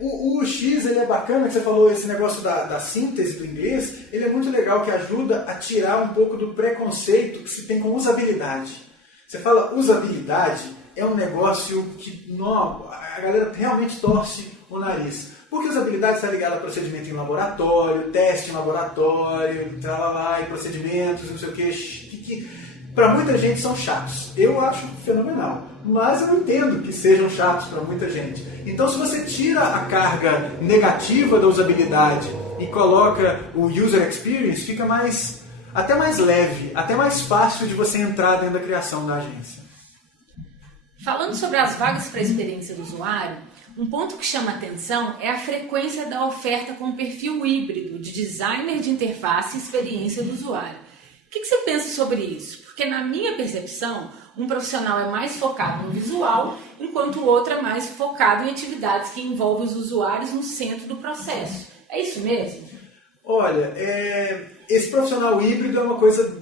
O UX ele é bacana, que você falou esse negócio da síntese do inglês, ele é muito legal, que ajuda a tirar um pouco do preconceito que se tem com usabilidade. Você fala usabilidade, é um negócio que a galera realmente torce o nariz. Porque usabilidade está ligada a procedimento em laboratório, teste em laboratório, e procedimentos, não sei o que para muita gente são chatos. Eu acho fenomenal, mas eu entendo que sejam chatos para muita gente. Então, se você tira a carga negativa da usabilidade e coloca o user experience, fica até mais leve, até mais fácil de você entrar dentro da criação da agência. Falando sobre as vagas para a experiência do usuário, um ponto que chama atenção é a frequência da oferta com perfil híbrido de designer de interface e experiência do usuário. O que você pensa sobre isso? Porque na minha percepção, um profissional é mais focado no visual, enquanto o outro é mais focado em atividades que envolvem os usuários no centro do processo. É isso mesmo? Olha, esse profissional híbrido é uma coisa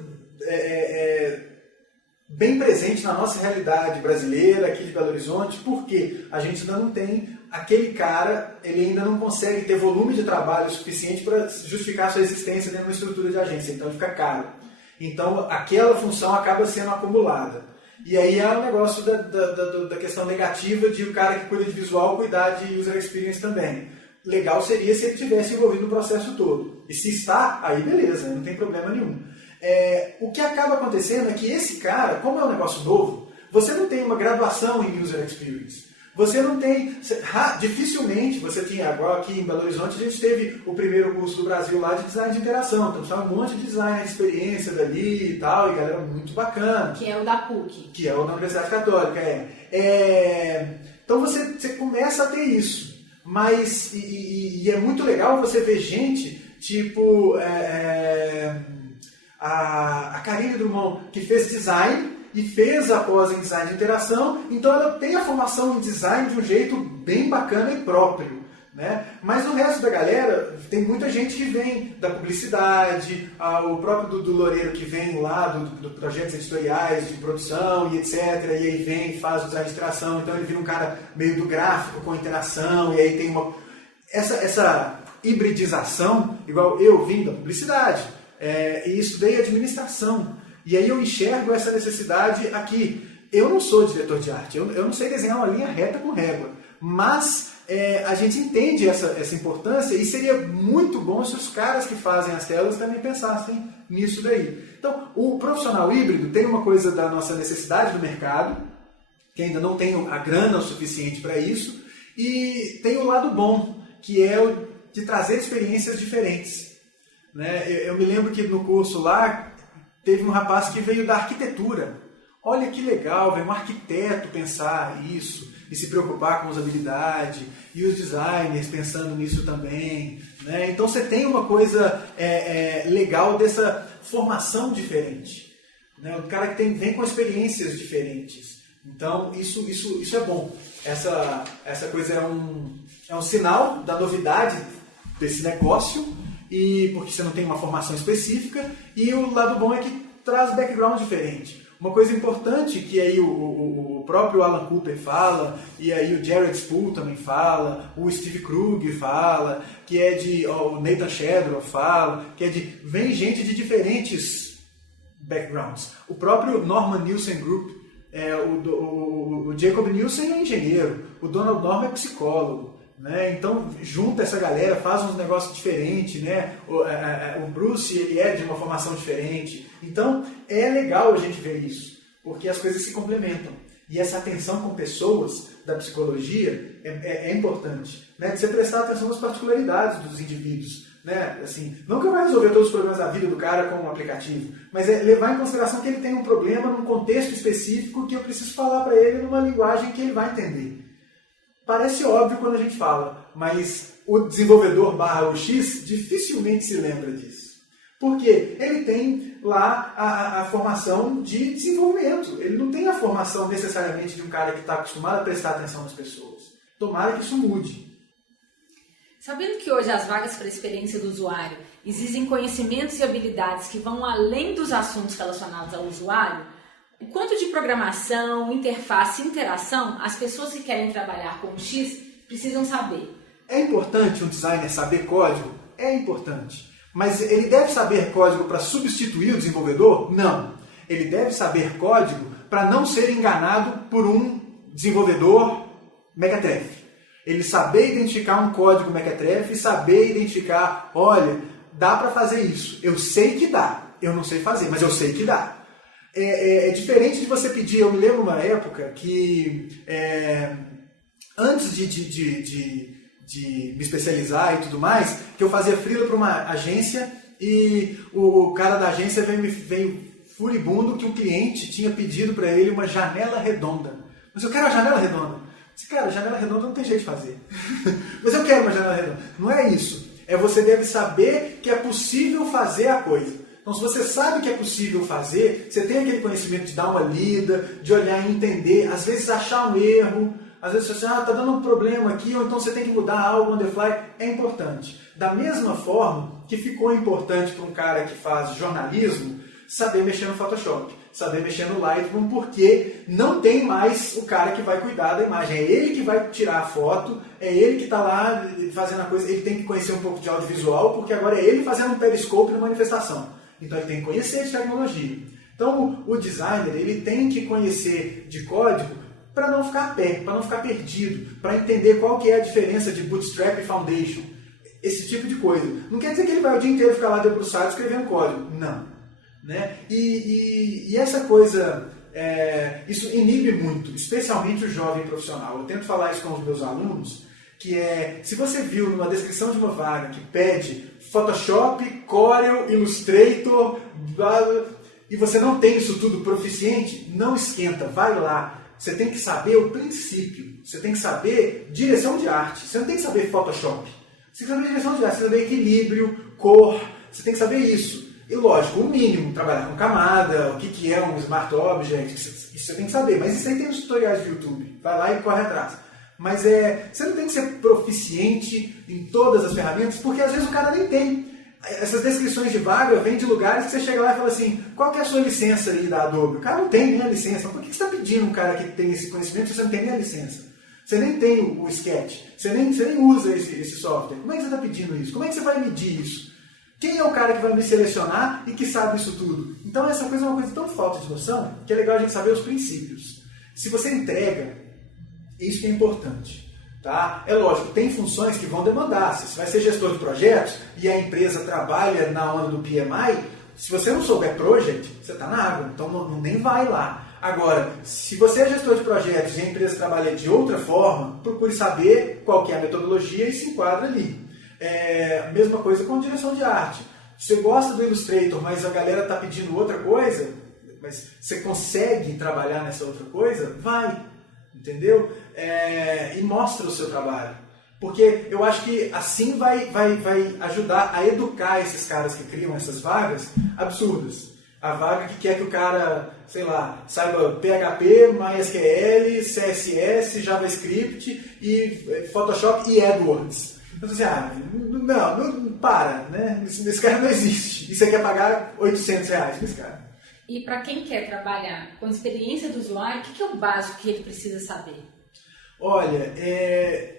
bem presente na nossa realidade brasileira, aqui de Belo Horizonte, porque a gente ainda não tem aquele cara, ele ainda não consegue ter volume de trabalho suficiente para justificar a sua existência dentro de uma estrutura de agência, então ele fica caro. Então aquela função acaba sendo acumulada. E aí é o negócio da questão negativa de o cara que cuida de visual cuidar de user experience também. Legal seria se ele tivesse envolvido no processo todo. E se está, aí beleza, não tem problema nenhum. O que acaba acontecendo é que esse cara, como é um negócio novo, você não tem uma graduação em User Experience. Você não tem... dificilmente você tinha... Agora aqui em Belo Horizonte a gente teve o primeiro curso do Brasil lá de design de interação. Então tinha um monte de design de experiência dali e tal, e galera muito bacana. Que é o da PUC. Que é o da Universidade Católica, Então você começa a ter isso. Mas, e é muito legal você ver gente, tipo, a Karine Drummond, que fez design e fez a pós em design de interação, então ela tem a formação em design de um jeito bem bacana e próprio. Né? Mas o resto da galera, tem muita gente que vem da publicidade, o próprio do Loureiro que vem lá do projetos editoriais de produção e etc. E aí vem e faz o design de interação, então ele vira um cara meio do gráfico com interação, e aí tem essa hibridização, igual eu vim da publicidade, e estudei administração. E aí eu enxergo essa necessidade aqui. Eu não sou diretor de arte, eu não sei desenhar uma linha reta com régua, mas a gente entende essa importância e seria muito bom se os caras que fazem as telas também pensassem nisso daí. Então, o profissional híbrido tem uma coisa da nossa necessidade do mercado, que ainda não tem a grana o suficiente para isso, e tem o lado bom, que é o de trazer experiências diferentes. Né? Eu me lembro que no curso lá, teve um rapaz que veio da arquitetura. Olha que legal, veio um arquiteto pensar isso e se preocupar com usabilidade, e os designers pensando nisso também. Né? Então você tem uma coisa legal dessa formação diferente. né? O cara que vem com experiências diferentes. Então, isso é bom. Essa coisa é um sinal da novidade desse negócio, e porque você não tem uma formação específica, e o lado bom é que traz background diferente. Uma coisa importante que aí o próprio Alan Cooper fala, e aí o Jared Spool também fala, o Steve Krug fala, que é o Nathan Shedroff fala, que é vem gente de diferentes backgrounds. O próprio Norman Nielsen Group, o Jacob Nielsen é engenheiro, o Donald Norman é psicólogo, né? Então junta essa galera, faz uns negócios diferentes, né? O Bruce, ele é de uma formação diferente. Então é legal a gente ver isso, porque as coisas se complementam. E essa atenção com pessoas da psicologia é importante, né? De você prestar atenção nas particularidades dos indivíduos, né? Assim, não que eu vá resolver todos os problemas da vida do cara com um aplicativo, mas é levar em consideração que ele tem um problema num contexto específico, que eu preciso falar para ele numa linguagem que ele vai entender. Parece óbvio quando a gente fala, mas o desenvolvedor /UX dificilmente se lembra disso. Porque ele tem lá a formação de desenvolvimento. Ele não tem a formação necessariamente de um cara que está acostumado a prestar atenção nas pessoas. Tomara que isso mude. Sabendo que hoje as vagas para a experiência do usuário exigem conhecimentos e habilidades que vão além dos assuntos relacionados ao usuário, o quanto de programação, interface e interação as pessoas que querem trabalhar com o X precisam saber? É importante um designer saber código? É importante. Mas ele deve saber código para substituir o desenvolvedor? Não. Ele deve saber código para não ser enganado por um desenvolvedor mequetrefe. Ele saber identificar um código mequetrefe e saber identificar, olha, dá para fazer isso. Eu sei que dá. Eu não sei fazer, mas eu sei que dá. É diferente de você pedir. Eu me lembro uma época que antes de me especializar e tudo mais, que eu fazia freela para uma agência e o cara da agência veio furibundo que o cliente tinha pedido para ele uma janela redonda. Mas eu quero a janela redonda. Eu disse, cara, janela redonda não tem jeito de fazer. Mas eu quero uma janela redonda. Não é isso. Você deve saber que é possível fazer a coisa. Então, se você sabe que é possível fazer, você tem aquele conhecimento de dar uma lida, de olhar e entender, às vezes achar um erro, às vezes você está dando um problema aqui, ou então você tem que mudar algo on the fly, é importante. Da mesma forma que ficou importante para um cara que faz jornalismo, saber mexer no Photoshop, saber mexer no Lightroom, porque não tem mais o cara que vai cuidar da imagem. É ele que vai tirar a foto, é ele que está lá fazendo a coisa, ele tem que conhecer um pouco de audiovisual, porque agora é ele fazendo um periscope na manifestação. Então ele tem que conhecer de tecnologia. Então o designer ele tem que conhecer de código para não ficar a pé, para não ficar perdido, para entender qual que é a diferença de Bootstrap e Foundation. Esse tipo de coisa. Não quer dizer que ele vai o dia inteiro ficar lá debruçado escrevendo código. Não. Né? E essa coisa, isso inibe muito, especialmente o jovem profissional. Eu tento falar isso com os meus alunos, que se você viu numa descrição de uma vaga que pede Photoshop, Corel, Illustrator, e você não tem isso tudo proficiente, não esquenta, vai lá. Você tem que saber o princípio, você tem que saber direção de arte, você não tem que saber Photoshop. Você tem que saber direção de arte, você tem que saber equilíbrio, cor, você tem que saber isso. E lógico, o mínimo, trabalhar com camada, o que é um Smart Object, isso você tem que saber. Mas isso aí tem nos tutoriais do YouTube, vai lá e corre atrás. Mas você não tem que ser proficiente em todas as ferramentas, porque às vezes o cara nem tem. Essas descrições de vaga vêm de lugares que você chega lá e fala assim, qual que é a sua licença aí da Adobe? O cara não tem nem a licença. Por que você está pedindo um cara que tem esse conhecimento se você não tem nem a licença? Você nem tem o Sketch, você nem usa esse software. Como é que você está pedindo isso? Como é que você vai medir isso? Quem é o cara que vai me selecionar e que sabe isso tudo? Então essa coisa é uma coisa tão falta de noção que é legal a gente saber os princípios. Se você entrega, isso que é importante. Tá? É lógico, tem funções que vão demandar. Se você vai ser gestor de projetos e a empresa trabalha na onda do PMI, se você não souber project, você está na água, então nem vai lá. Agora, se você é gestor de projetos e a empresa trabalha de outra forma, procure saber qual que é a metodologia e se enquadra ali. Mesma coisa com direção de arte. Você gosta do Illustrator, mas a galera está pedindo outra coisa, mas você consegue trabalhar nessa outra coisa? Vai, entendeu? E mostra o seu trabalho. Porque eu acho que assim vai ajudar a educar esses caras que criam essas vagas absurdas. A vaga que quer que o cara, sei lá, saiba PHP, MySQL, CSS, JavaScript e Photoshop e AdWords. Então você, não, para, né? Esse cara não existe. E você quer pagar R$800 pra esse cara. E para quem quer trabalhar com experiência do usuário, o que é o básico que ele precisa saber? Olha,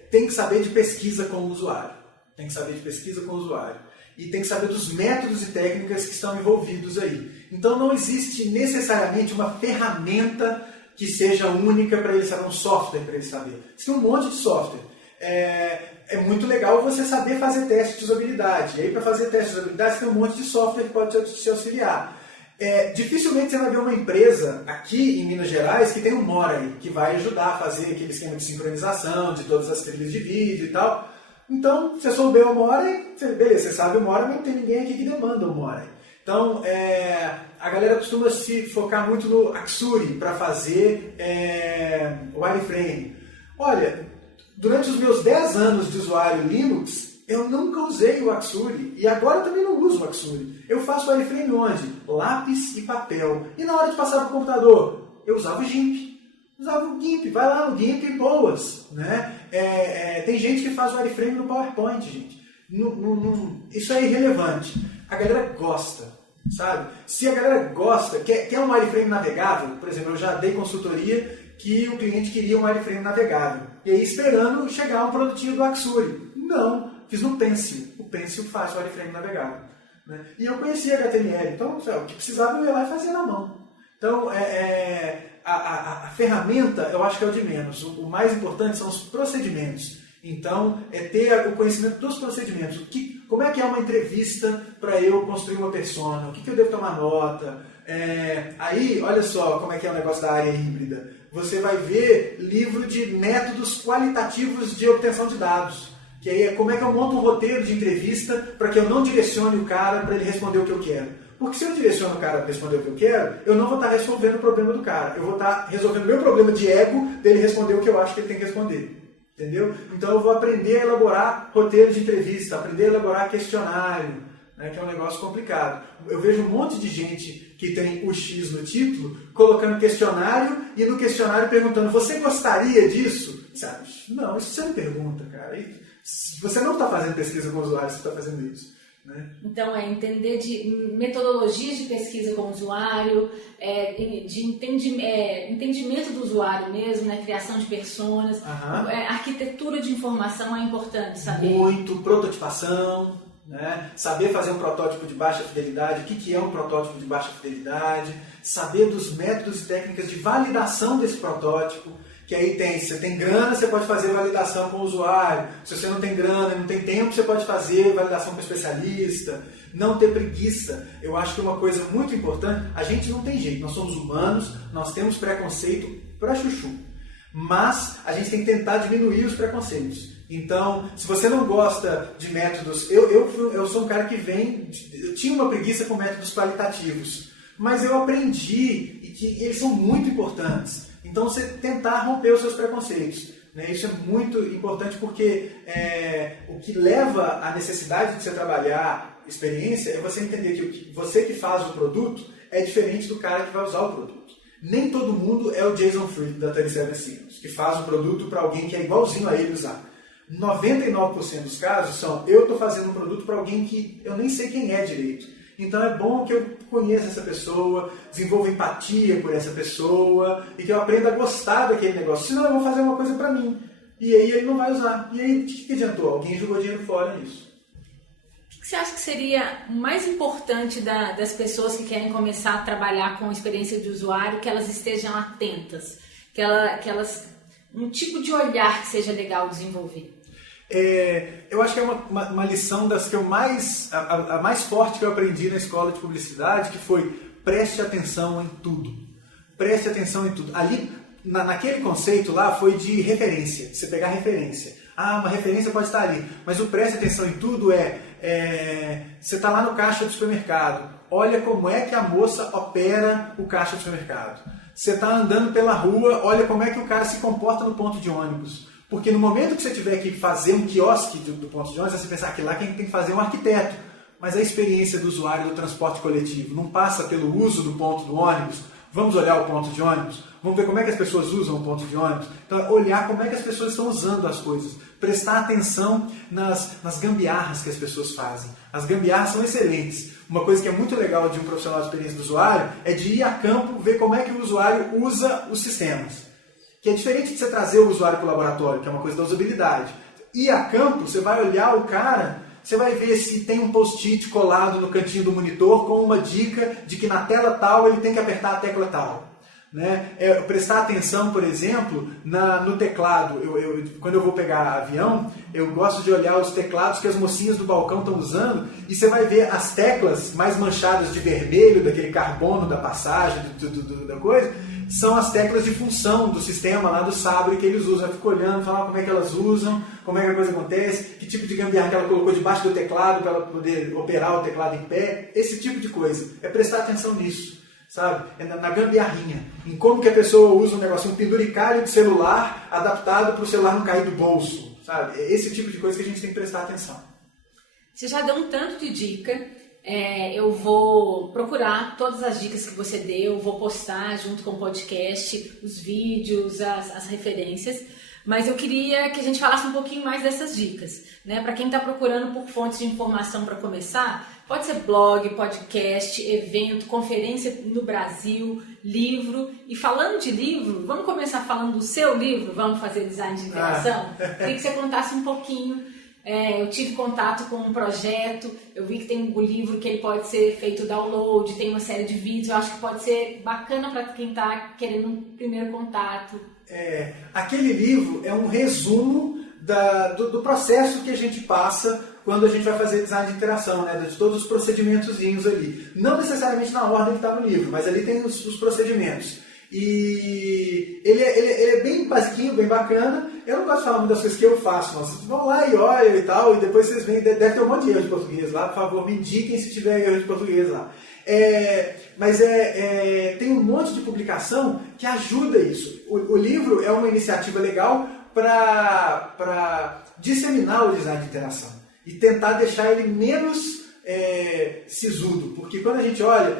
tem que saber de pesquisa com o usuário. Tem que saber de pesquisa com o usuário. E tem que saber dos métodos e técnicas que estão envolvidos aí. Então não existe necessariamente uma ferramenta que seja única para ele saber, um software para ele saber. Você tem um monte de software. É muito legal você saber fazer teste de usabilidade. E aí para fazer teste de usabilidade você tem um monte de software que pode te auxiliar. Dificilmente você vai ver uma empresa aqui em Minas Gerais que tem um Moray, que vai ajudar a fazer aquele esquema de sincronização de todas as trilhas de vídeo e tal. Então, se você souber o Moray, beleza, você sabe o Moray, mas não tem ninguém aqui que demanda o Moray. Então, a galera costuma se focar muito no Axure para fazer wireframe. Olha, durante os meus 10 anos de usuário Linux, eu nunca usei o Axure e agora também não uso o Axure. Eu faço wireframe onde? Lápis e papel. E na hora de passar para o computador, eu usava o GIMP. Usava o GIMP, vai lá no GIMP e boas. Né? Tem gente que faz wireframe no PowerPoint, gente. Isso é irrelevante. A galera gosta, sabe? Se a galera gosta, quer um wireframe navegável, por exemplo, eu já dei consultoria que o cliente queria um wireframe navegável. E aí esperando chegar um produtinho do Axure. Não. Fiz no Pencil. O Pencil faz o wireframe navegável. Né? E eu conhecia HTML, então o que precisava eu ia lá e fazia na mão. Então, a ferramenta eu acho que é o de menos. O mais importante são os procedimentos. Então, ter o conhecimento dos procedimentos. Como é que é uma entrevista para eu construir uma persona? O que eu devo tomar nota? Aí, olha só como é que é o negócio da área híbrida. Você vai ver livro de métodos qualitativos de obtenção de dados. Que aí é como é que eu monto um roteiro de entrevista para que eu não direcione o cara para ele responder o que eu quero. Porque se eu direciono o cara para responder o que eu quero, eu não vou estar resolvendo o problema do cara. Eu vou estar resolvendo o meu problema de ego dele responder o que eu acho que ele tem que responder. Entendeu? Então eu vou aprender a elaborar roteiro de entrevista, aprender a elaborar questionário, né, que é um negócio complicado. Eu vejo um monte de gente que tem o X no título, colocando questionário e no questionário perguntando: você gostaria disso? Sabe? Não, isso você não pergunta, cara. Você não está fazendo pesquisa com o usuário, você está fazendo isso. Né? Então, entender de metodologias de pesquisa com o usuário, de entendimento do usuário mesmo, né? Criação de personas, arquitetura de informação é importante saber. Muito, prototipação, né? Saber fazer um protótipo de baixa fidelidade, o que é um protótipo de baixa fidelidade, saber dos métodos e técnicas de validação desse protótipo. Que aí você tem grana, você pode fazer validação com o usuário. Se você não tem grana, não tem tempo, você pode fazer validação com o especialista. Não ter preguiça. Eu acho que é uma coisa muito importante. A gente não tem jeito, nós somos humanos, nós temos preconceito pra chuchu. Mas a gente tem que tentar diminuir os preconceitos. Então, se você não gosta de métodos... Eu sou um cara que eu tinha uma preguiça com métodos qualitativos. Mas eu aprendi e que eles são muito importantes. Então, você tentar romper os seus preconceitos. Né? Isso é muito importante porque o que leva à necessidade de você trabalhar experiência é você entender que você que faz o produto é diferente do cara que vai usar o produto. Nem todo mundo é o Jason Fried da 37 Signals, que faz o produto para alguém que é igualzinho a ele usar. 99% dos casos são: eu estou fazendo um produto para alguém que eu nem sei quem é direito. Então é bom que eu conheça essa pessoa, desenvolva empatia por essa pessoa e que eu aprenda a gostar daquele negócio. Senão eu vou fazer uma coisa para mim. E aí ele não vai usar. E aí o que adiantou? Alguém jogou dinheiro fora nisso. O que você acha que seria o mais importante das pessoas que querem começar a trabalhar com experiência de usuário, que elas estejam atentas? Que elas um tipo de olhar que seja legal desenvolver? Eu acho que é uma lição das que eu a mais forte que eu aprendi na escola de publicidade, que foi: preste atenção em tudo. Preste atenção em tudo. Ali, naquele conceito lá, foi de referência, de você pegar referência. Uma referência pode estar ali, mas o preste atenção em tudo você está lá no caixa do supermercado, olha como é que a moça opera o caixa do supermercado. Você está andando pela rua, olha como é que o cara se comporta no ponto de ônibus. Porque no momento que você tiver que fazer um quiosque do ponto de ônibus, você pensar que lá quem tem que fazer é um arquiteto. mas a experiência do usuário do transporte coletivo não passa pelo uso do ponto do ônibus? Vamos olhar o ponto de ônibus? Vamos ver como é que as pessoas usam o ponto de ônibus? Então, olhar como é que as pessoas estão usando as coisas. Prestar atenção nas gambiarras que as pessoas fazem. As gambiarras são excelentes. Uma coisa que é muito legal de um profissional de experiência do usuário é de ir a campo ver como é que o usuário usa os sistemas. Que é diferente de você trazer o usuário para o laboratório, que é uma coisa da usabilidade. Ir a campo, você vai olhar o cara, você vai ver se tem um post-it colado no cantinho do monitor com uma dica de que na tela tal ele tem que apertar a tecla tal. Né? Prestar atenção, por exemplo, no teclado. Quando eu vou pegar avião, eu gosto de olhar os teclados que as mocinhas do balcão estão usando e você vai ver as teclas mais manchadas de vermelho, daquele carbono da passagem, da coisa, são as teclas de função do sistema lá do Sabre que eles usam. Eu fico olhando, falando como é que elas usam, como é que a coisa acontece, que tipo de gambiarra que ela colocou debaixo do teclado para ela poder operar o teclado em pé, esse tipo de coisa. É prestar atenção nisso. Sabe? É na gambiarrinha, em como que a pessoa usa um negocinho, um penduricalho de celular adaptado para o celular não cair do bolso, sabe? É esse tipo de coisa que a gente tem que prestar atenção. Você já deu um tanto de dica, eu vou procurar todas as dicas que você deu, vou postar junto com o podcast, os vídeos, as referências, mas eu queria que a gente falasse um pouquinho mais dessas dicas, né? Para quem está procurando por fontes de informação para começar, pode ser blog, podcast, evento, conferência no Brasil, livro. E falando de livro, vamos começar falando do seu livro, vamos fazer design de interação? Queria que você contasse um pouquinho. Eu tive contato com um projeto, eu vi que tem um livro que ele pode ser feito download, tem uma série de vídeos, eu acho que pode ser bacana para quem está querendo um primeiro contato. Aquele livro é um resumo do processo que a gente passa quando a gente vai fazer design de interação, né? De todos os procedimentozinhos ali. Não necessariamente na ordem que está no livro, mas ali tem os procedimentos. E ele é bem basiquinho, bem bacana. Eu não gosto de falar muito das coisas que eu faço, não. Vocês vão lá e olham e tal, e depois vocês veem, deve ter um monte de erro de português lá, por favor, me indiquem se tiver erro de português lá. Mas tem um monte de publicação que ajuda isso. O livro é uma iniciativa legal para disseminar o design de interação e tentar deixar ele menos sisudo, porque quando a gente olha,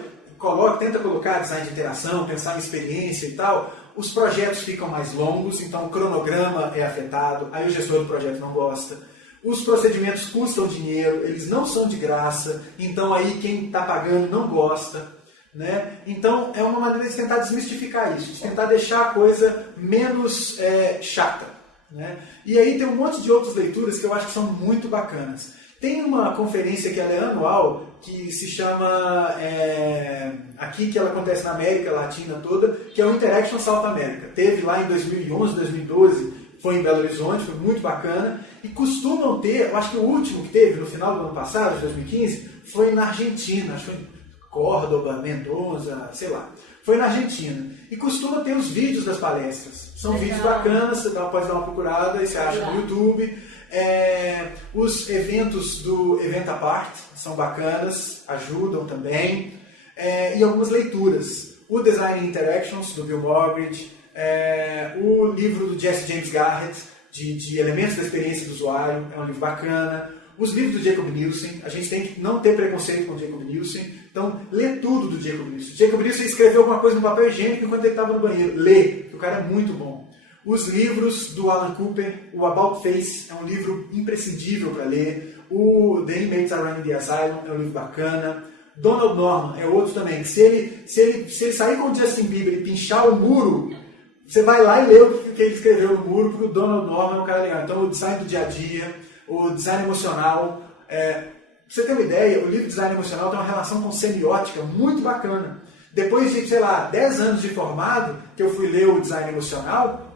tenta colocar design de interação, pensar em experiência e tal, os projetos ficam mais longos, então o cronograma é afetado, aí o gestor do projeto não gosta. Os procedimentos custam dinheiro, eles não são de graça, então aí quem está pagando não gosta. Né? Então é uma maneira de tentar desmistificar isso, de tentar deixar a coisa menos chata. Né? E aí tem um monte de outras leituras que eu acho que são muito bacanas. Tem uma conferência que ela é anual, que se chama, aqui que ela acontece na América Latina toda, que é o Interaction South America. Teve lá em 2011, 2012, foi em Belo Horizonte, foi muito bacana. E costumam ter, eu acho que o último que teve no final do ano passado, de 2015, foi na Argentina, acho que foi em Córdoba, Mendoza, sei lá. Foi na Argentina. E costuma ter os vídeos das palestras. São vídeos bacanas, você pode dar uma procurada, aí você acha no YouTube. Os eventos do Event Apart são bacanas, ajudam também. E algumas leituras. O Design Interactions, do Bill Moggridge. O livro do Jesse James Garrett, de elementos da experiência do usuário, é um livro bacana. Os livros do Jacob Nielsen, a gente tem que não ter preconceito com o Jacob Nielsen, então lê tudo do Jacob Nielsen. Jacob Nielsen escreveu alguma coisa no papel higiênico enquanto ele estava no banheiro. Lê, porque o cara é muito bom. Os livros do Alan Cooper, o About Face, é um livro imprescindível para ler. O The Inmates Are Running the Asylum é um livro bacana. Donald Norman é outro também. Se ele sair com o Justin Bieber e pinchar o muro, você vai lá e lê o que ele escreveu no muro, porque o Donald Norman é um cara legal. Então, o design do dia a dia, o design emocional. Pra você ter uma ideia, o livro Design Emocional tem uma relação com semiótica muito bacana. Depois de, 10 anos de formado, que eu fui ler o Design Emocional,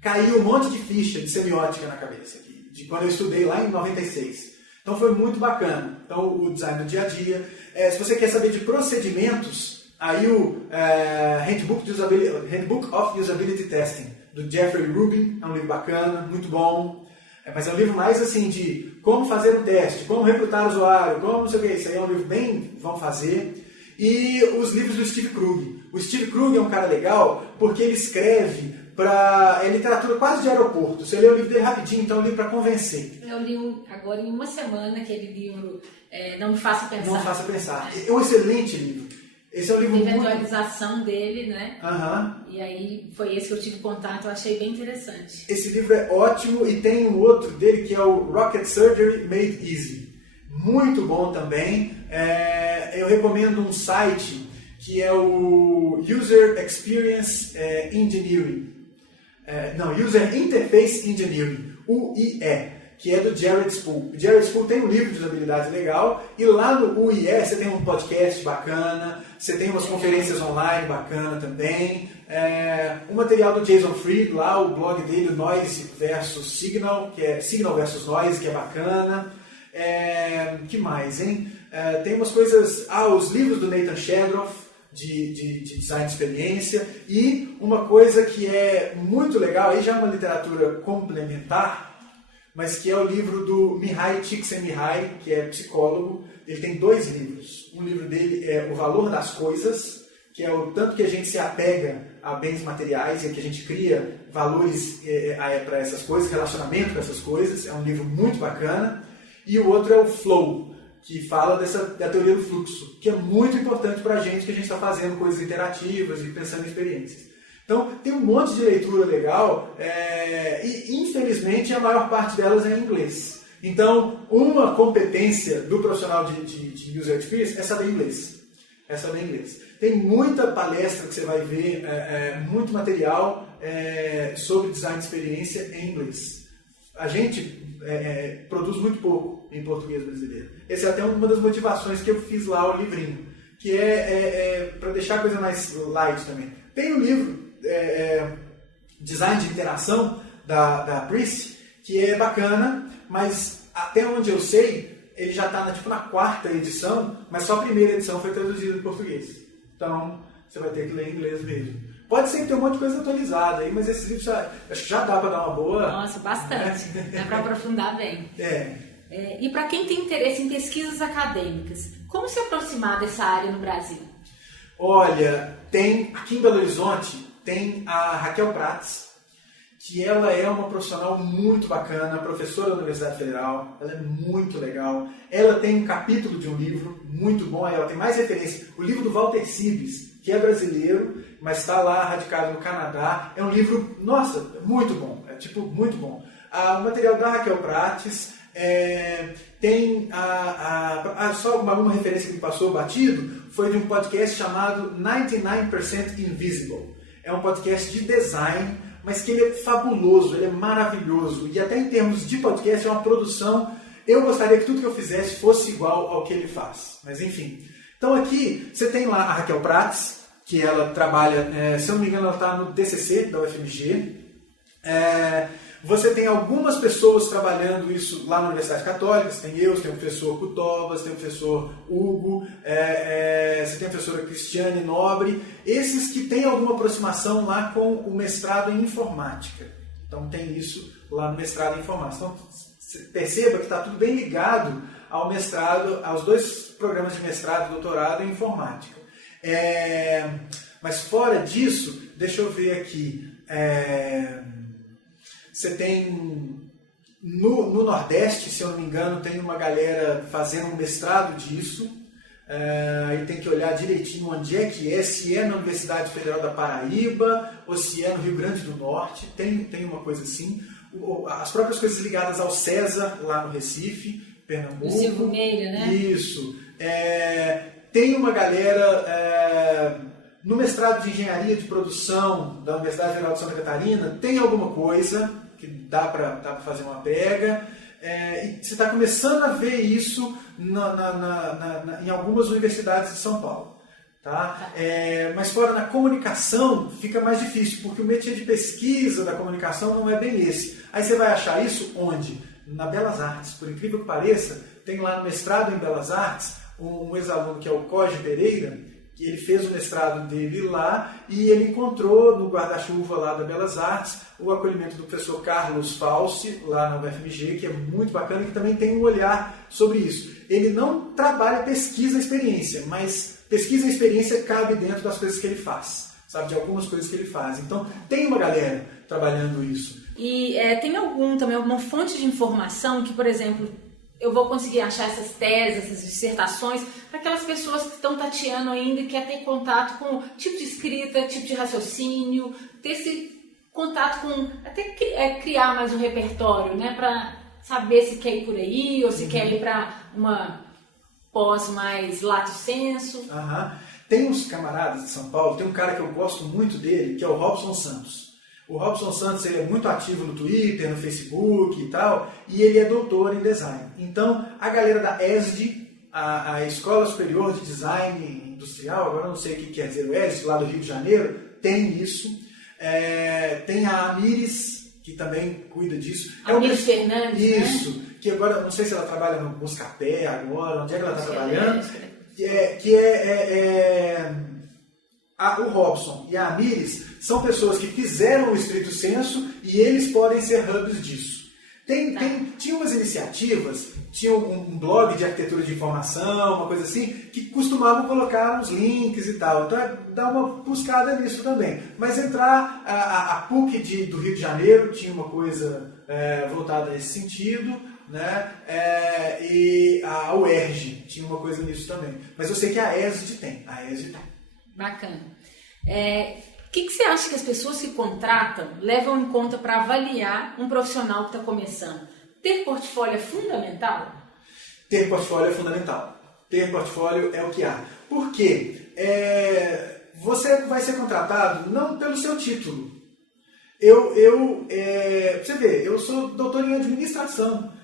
caiu um monte de ficha de semiótica na cabeça, de quando eu estudei lá em 96. Então foi muito bacana. Então o design do dia a dia. Se você quer saber de procedimentos, aí o Handbook of Usability Testing, do Jeffrey Rubin, é um livro bacana, muito bom. Mas é um livro mais assim de como fazer um teste, como recrutar usuário, como não sei o que. Isso aí é um livro bem, vamos fazer. E os livros do Steve Krug. O Steve Krug é um cara legal porque ele escreve é literatura quase de aeroporto. Você lê o livro dele rapidinho, então é um livro para convencer. Eu li agora em uma semana aquele livro Não Me Faça Pensar. Não Me Faça Pensar. É um excelente livro. Esse é um livro Teve muito... a atualização dele, né? Uhum. E aí foi esse que eu tive contato, eu achei bem interessante. Esse livro é ótimo e tem um outro dele que é o Rocket Surgery Made Easy. Muito bom também. Eu recomendo um site que é o User Experience Engineering. User Interface Engineering, UIE, que é do Jared Spool. O Jared Spool tem um livro de usabilidade legal, e lá no UIE você tem um podcast bacana, você tem umas conferências online bacana também, o material do Jason Fried, lá o blog dele, Noise versus Signal, que é Signal versus Noise, que é bacana. Que mais, hein? Tem umas coisas, os livros do Nathan Shedroff, de design de experiência, e uma coisa que é muito legal, aí já é uma literatura complementar, mas que é o livro do Mihai Csikszentmihalyi, que é psicólogo. Ele tem 2 livros. Um livro dele é O Valor das Coisas, que é o tanto que a gente se apega a bens materiais e que a gente cria valores para essas coisas, relacionamento com essas coisas. É um livro muito bacana. E o outro é o Flow, que fala da teoria do fluxo, que é muito importante para a gente, que a gente está fazendo coisas interativas e pensando em experiências. Então, tem um monte de leitura legal e, infelizmente, a maior parte delas é em inglês. Então, uma competência do profissional de User Experience é saber inglês. Tem muita palestra que você vai ver, muito material sobre design de experiência em inglês. A gente produz muito pouco em português brasileiro. Essa é até uma das motivações que eu fiz lá o livrinho, que para deixar a coisa mais light também. Tem um livro, Design de Interação, da Brice, que é bacana, mas até onde eu sei, ele já está na 4ª edição, mas só a primeira edição foi traduzida em português. Então, você vai ter que ler em inglês mesmo. Pode ser que tenha um monte de coisa atualizada aí, mas esses livros acho que já dá para dar uma boa... Nossa, bastante. Dá para aprofundar bem. E para quem tem interesse em pesquisas acadêmicas, como se aproximar dessa área no Brasil? Olha, aqui em Belo Horizonte, tem a Raquel Prates, que ela é uma profissional muito bacana, professora da Universidade Federal, ela é muito legal. Ela tem um capítulo de um livro muito bom, ela tem mais referência. O livro do Walter Sibes, que é brasileiro, mas está lá radicado no Canadá. É um livro, nossa, muito bom, muito bom. O material da Raquel Prates, tem só uma referência que me passou batido, foi de um podcast chamado 99% Invisible. É um podcast de design, mas que ele é fabuloso, ele é maravilhoso. E até em termos de podcast, é uma produção... Eu gostaria que tudo que eu fizesse fosse igual ao que ele faz. Mas enfim. Então aqui, você tem lá a Raquel Prates, que ela trabalha, se eu não me engano, ela está no DCC da UFMG. Você tem algumas pessoas trabalhando isso lá na Universidade Católica. Você tem eu, você tem o professor Cutovas, tem o professor Hugo, você tem a professora Cristiane Nobre, esses que têm alguma aproximação lá com o mestrado em informática. Então tem isso lá no mestrado em informática. Então perceba que está tudo bem ligado ao mestrado, aos 2 programas de mestrado e doutorado em informática. Mas fora disso, deixa eu ver aqui... Você tem, no Nordeste, se eu não me engano, tem uma galera fazendo um mestrado disso. Aí tem que olhar direitinho onde é que se é na Universidade Federal da Paraíba ou se é no Rio Grande do Norte. Tem uma coisa assim. As próprias coisas ligadas ao César, lá no Recife, Pernambuco. O Silvio Meira, né? Isso. Tem uma galera... No mestrado de Engenharia de Produção da Universidade Federal de Santa Catarina, tem alguma coisa que dá para fazer uma pega. E você está começando a ver isso em algumas universidades de São Paulo. Tá? Mas fora na comunicação fica mais difícil, porque o métier de pesquisa da comunicação não é bem esse. Aí você vai achar isso onde? Na Belas Artes. Por incrível que pareça, tem lá no mestrado em Belas Artes um ex-aluno que é o Koji Pereira, que ele fez o mestrado dele lá e ele encontrou no guarda-chuva lá da Belas Artes o acolhimento do professor Carlos Falsi, lá na UFMG, que é muito bacana e que também tem um olhar sobre isso. Ele não trabalha pesquisa e experiência, mas pesquisa e experiência cabe dentro das coisas que ele faz. sabe, de algumas coisas que ele faz. Então, tem uma galera trabalhando isso. E tem também alguma fonte de informação que, por exemplo, eu vou conseguir achar essas teses, essas dissertações, para aquelas pessoas que estão tateando ainda e querem ter contato com tipo de escrita, tipo de raciocínio, ter esse contato com, até criar mais um repertório, né, para saber se quer ir por aí ou se quer ir para uma pós mais lato sensu. Tem uns camaradas de São Paulo, tem um cara que eu gosto muito dele, que é o Robson Santos. O Robson Santos, ele é muito ativo no Twitter, no Facebook e tal, e ele é doutor em design. Então, a galera da ESD, a Escola Superior de Design Industrial, agora eu não sei o que quer dizer o ESD, lá do Rio de Janeiro, tem isso. Tem a Amires, que também cuida disso. Amires Fernandes, isso, né? Que agora, não sei se ela trabalha no Buscapé agora, onde é que ela está trabalhando. O Robson e a Amires são pessoas que fizeram o estrito sensu e eles podem ser hubs disso. Tinha umas iniciativas, tinha um blog de arquitetura de informação, uma coisa assim, que costumavam colocar uns links e tal. Então, dá uma buscada nisso também. Mas a PUC do Rio de Janeiro tinha uma coisa voltada nesse sentido, né? E a UERJ tinha uma coisa nisso também. Mas eu sei que a ESD tem. Bacana. O que você acha que as pessoas que contratam levam em conta para avaliar um profissional que está começando? Ter portfólio é fundamental? Ter portfólio é fundamental. Ter portfólio é o que há. Por quê? Você vai ser contratado não pelo seu título. Você vê, eu sou doutor em administração.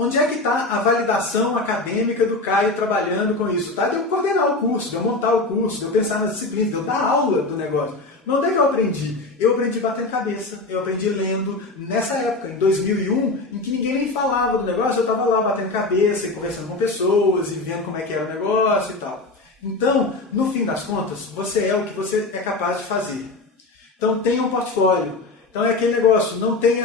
Onde é que está a validação acadêmica do Caio trabalhando com isso? Tá? De eu coordenar o curso, de eu montar o curso, de eu pensar nas disciplinas, de eu dar aula do negócio. Mas onde é que eu aprendi? Eu aprendi batendo cabeça, eu aprendi lendo. Nessa época, em 2001, em que ninguém nem falava do negócio, eu estava lá batendo cabeça e conversando com pessoas e vendo como é que era o negócio e tal. Então, no fim das contas, você é o que você é capaz de fazer. Então, tenha um portfólio. Então é aquele negócio, não tenha...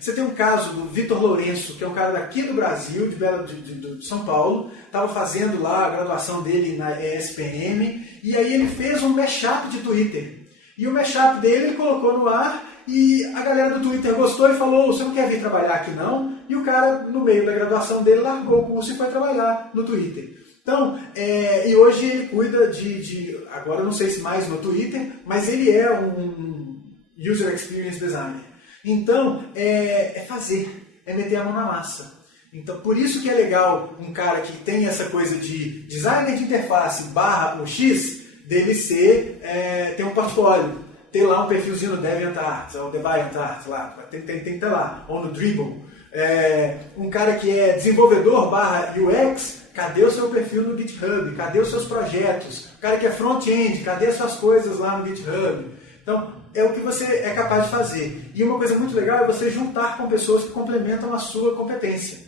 Você tem um caso do Vitor Lourenço, que é um cara daqui do Brasil, de São Paulo, estava fazendo lá a graduação dele na ESPM, e aí ele fez um mashup de Twitter. E o mashup dele ele colocou no ar, e a galera do Twitter gostou e falou, você não quer vir trabalhar aqui não? E o cara, no meio da graduação dele, largou o curso e foi trabalhar no Twitter. Então, e hoje ele cuida agora eu não sei se mais no Twitter, mas ele é um User Experience Designer. Então, fazer, é meter a mão na massa. Então, por isso que é legal um cara que tem essa coisa de designer de interface / UX, dele ter um portfólio, ter lá um perfilzinho no DeviantArt, ou DeviantArt, lá, tem que ter lá, ou no Dribbble. Um cara que é desenvolvedor / UX, cadê o seu perfil no GitHub? Cadê os seus projetos? O cara que é front-end, cadê as suas coisas lá no GitHub? Então, é o que você é capaz de fazer. E uma coisa muito legal é você juntar com pessoas que complementam a sua competência,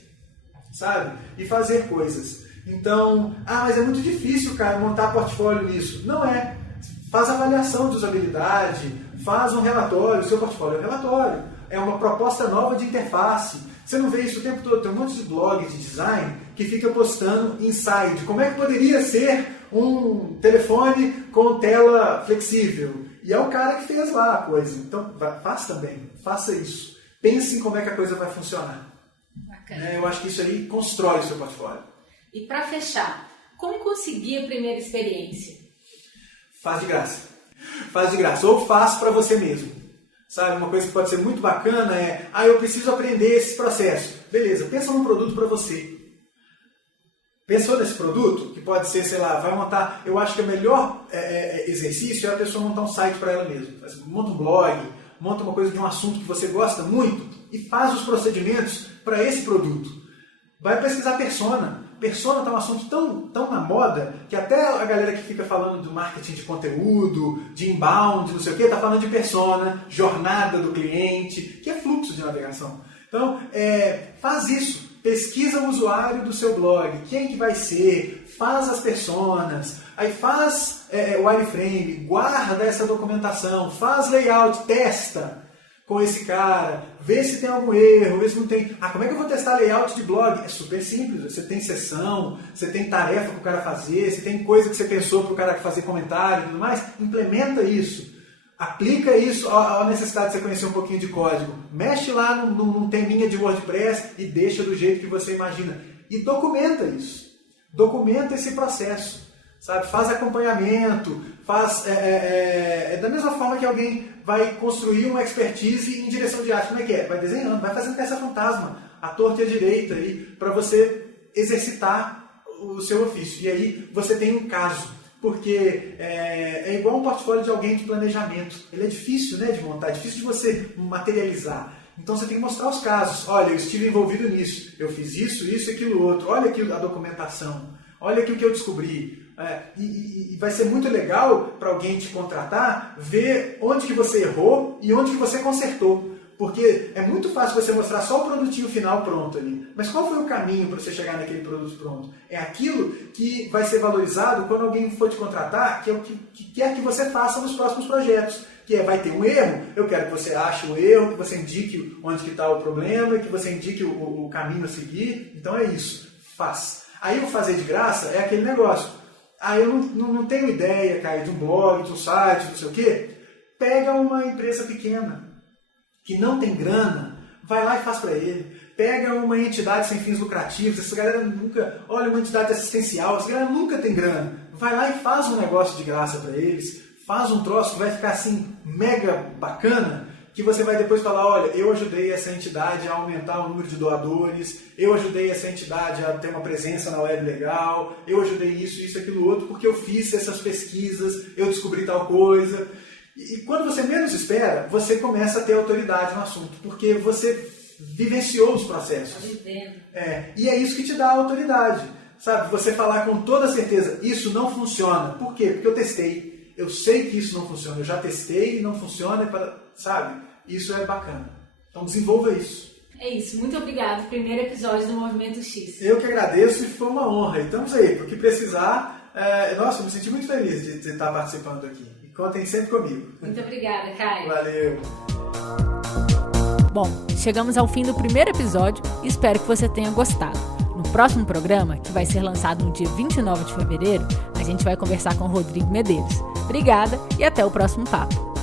sabe? E fazer coisas. Então, mas é muito difícil, cara, montar portfólio nisso. Não é. Faz avaliação de usabilidade, faz um relatório, o seu portfólio é um relatório. É uma proposta nova de interface. Você não vê isso o tempo todo. Tem um monte de blog de design que fica postando insight de como é que poderia ser um telefone com tela flexível. E é o cara que fez lá a coisa. Então, faça também. Faça isso. Pense em como é que a coisa vai funcionar. Bacana. Eu acho que isso aí constrói o seu portfólio. E para fechar, como conseguir a primeira experiência? Faz de graça. Faz de graça. Ou faz para você mesmo. Sabe, uma coisa que pode ser muito bacana eu preciso aprender esse processo. Beleza, pensa num produto para você. Pensou nesse produto? Que pode ser, sei lá, vai montar... Eu acho que o melhor exercício é a pessoa montar um site para ela mesma. Monta um blog, monta uma coisa de um assunto que você gosta muito e faz os procedimentos para esse produto. Vai pesquisar persona. Persona está um assunto tão na moda que até a galera que fica falando do marketing de conteúdo, de inbound, não sei o que, está falando de persona, jornada do cliente, que é fluxo de navegação. Então, faz isso. Pesquisa o usuário do seu blog, quem que vai ser, faz as personas, aí faz o wireframe, guarda essa documentação, faz layout, testa. com esse cara, vê se tem algum erro, vê se não tem. Como é que eu vou testar layout de blog? É super simples, você tem sessão, você tem tarefa para o cara fazer, você tem coisa que você pensou para o cara fazer comentário e tudo mais, implementa isso. Aplica isso à necessidade de você conhecer um pouquinho de código. Mexe lá num teminha de WordPress e deixa do jeito que você imagina. E documenta isso. Documenta esse processo. Sabe? Faz acompanhamento, faz da mesma forma que alguém vai construir uma expertise em direção de arte. Como é que é? Vai desenhando, vai fazendo peça fantasma, à torta e à direita, para você exercitar o seu ofício. E aí você tem um caso, porque é igual um portfólio de alguém de planejamento. Ele é difícil, né, de montar, é difícil de você materializar. Então você tem que mostrar os casos. Olha, eu estive envolvido nisso, eu fiz isso, isso e aquilo outro. Olha aqui a documentação, olha aqui o que eu descobri. E vai ser muito legal para alguém te contratar ver onde que você errou e onde que você consertou. Porque é muito fácil você mostrar só o produtinho final pronto ali. Mas qual foi o caminho para você chegar naquele produto pronto? É aquilo que vai ser valorizado quando alguém for te contratar, que é o que quer que você faça nos próximos projetos. Que vai ter um erro, eu quero que você ache o erro, que você indique onde que está o problema, que você indique o caminho a seguir. Então é isso, faz. Aí o fazer de graça é aquele negócio. Eu não tenho ideia, Caio, de um blog, de um site, não sei o quê. Pega uma empresa pequena, que não tem grana, vai lá e faz para ele. Pega uma entidade sem fins lucrativos, essa galera nunca... Olha, uma entidade assistencial, essa galera nunca tem grana. Vai lá e faz um negócio de graça para eles, faz um troço que vai ficar assim, mega bacana, que você vai depois falar, olha, eu ajudei essa entidade a aumentar o número de doadores, eu ajudei essa entidade a ter uma presença na web legal, eu ajudei isso, aquilo outro, porque eu fiz essas pesquisas, eu descobri tal coisa. E quando você menos espera, você começa a ter autoridade no assunto, porque você vivenciou os processos. E é isso que te dá autoridade. Sabe? Você falar com toda certeza, isso não funciona. Por quê? Porque eu testei. Eu sei que isso não funciona. Eu já testei e não funciona. Sabe? Isso é bacana. Então desenvolva isso. É isso. Muito obrigado. Primeiro episódio do Movimento X. Eu que agradeço e foi uma honra. E estamos aí. Para o que precisar. Nossa, eu me senti muito feliz de estar participando aqui. E contem sempre comigo. Muito obrigada, Caio. Valeu. Bom, chegamos ao fim do primeiro episódio e espero que você tenha gostado. No próximo programa, que vai ser lançado no dia 29 de fevereiro, a gente vai conversar com o Rodrigo Medeiros. Obrigada e até o próximo papo.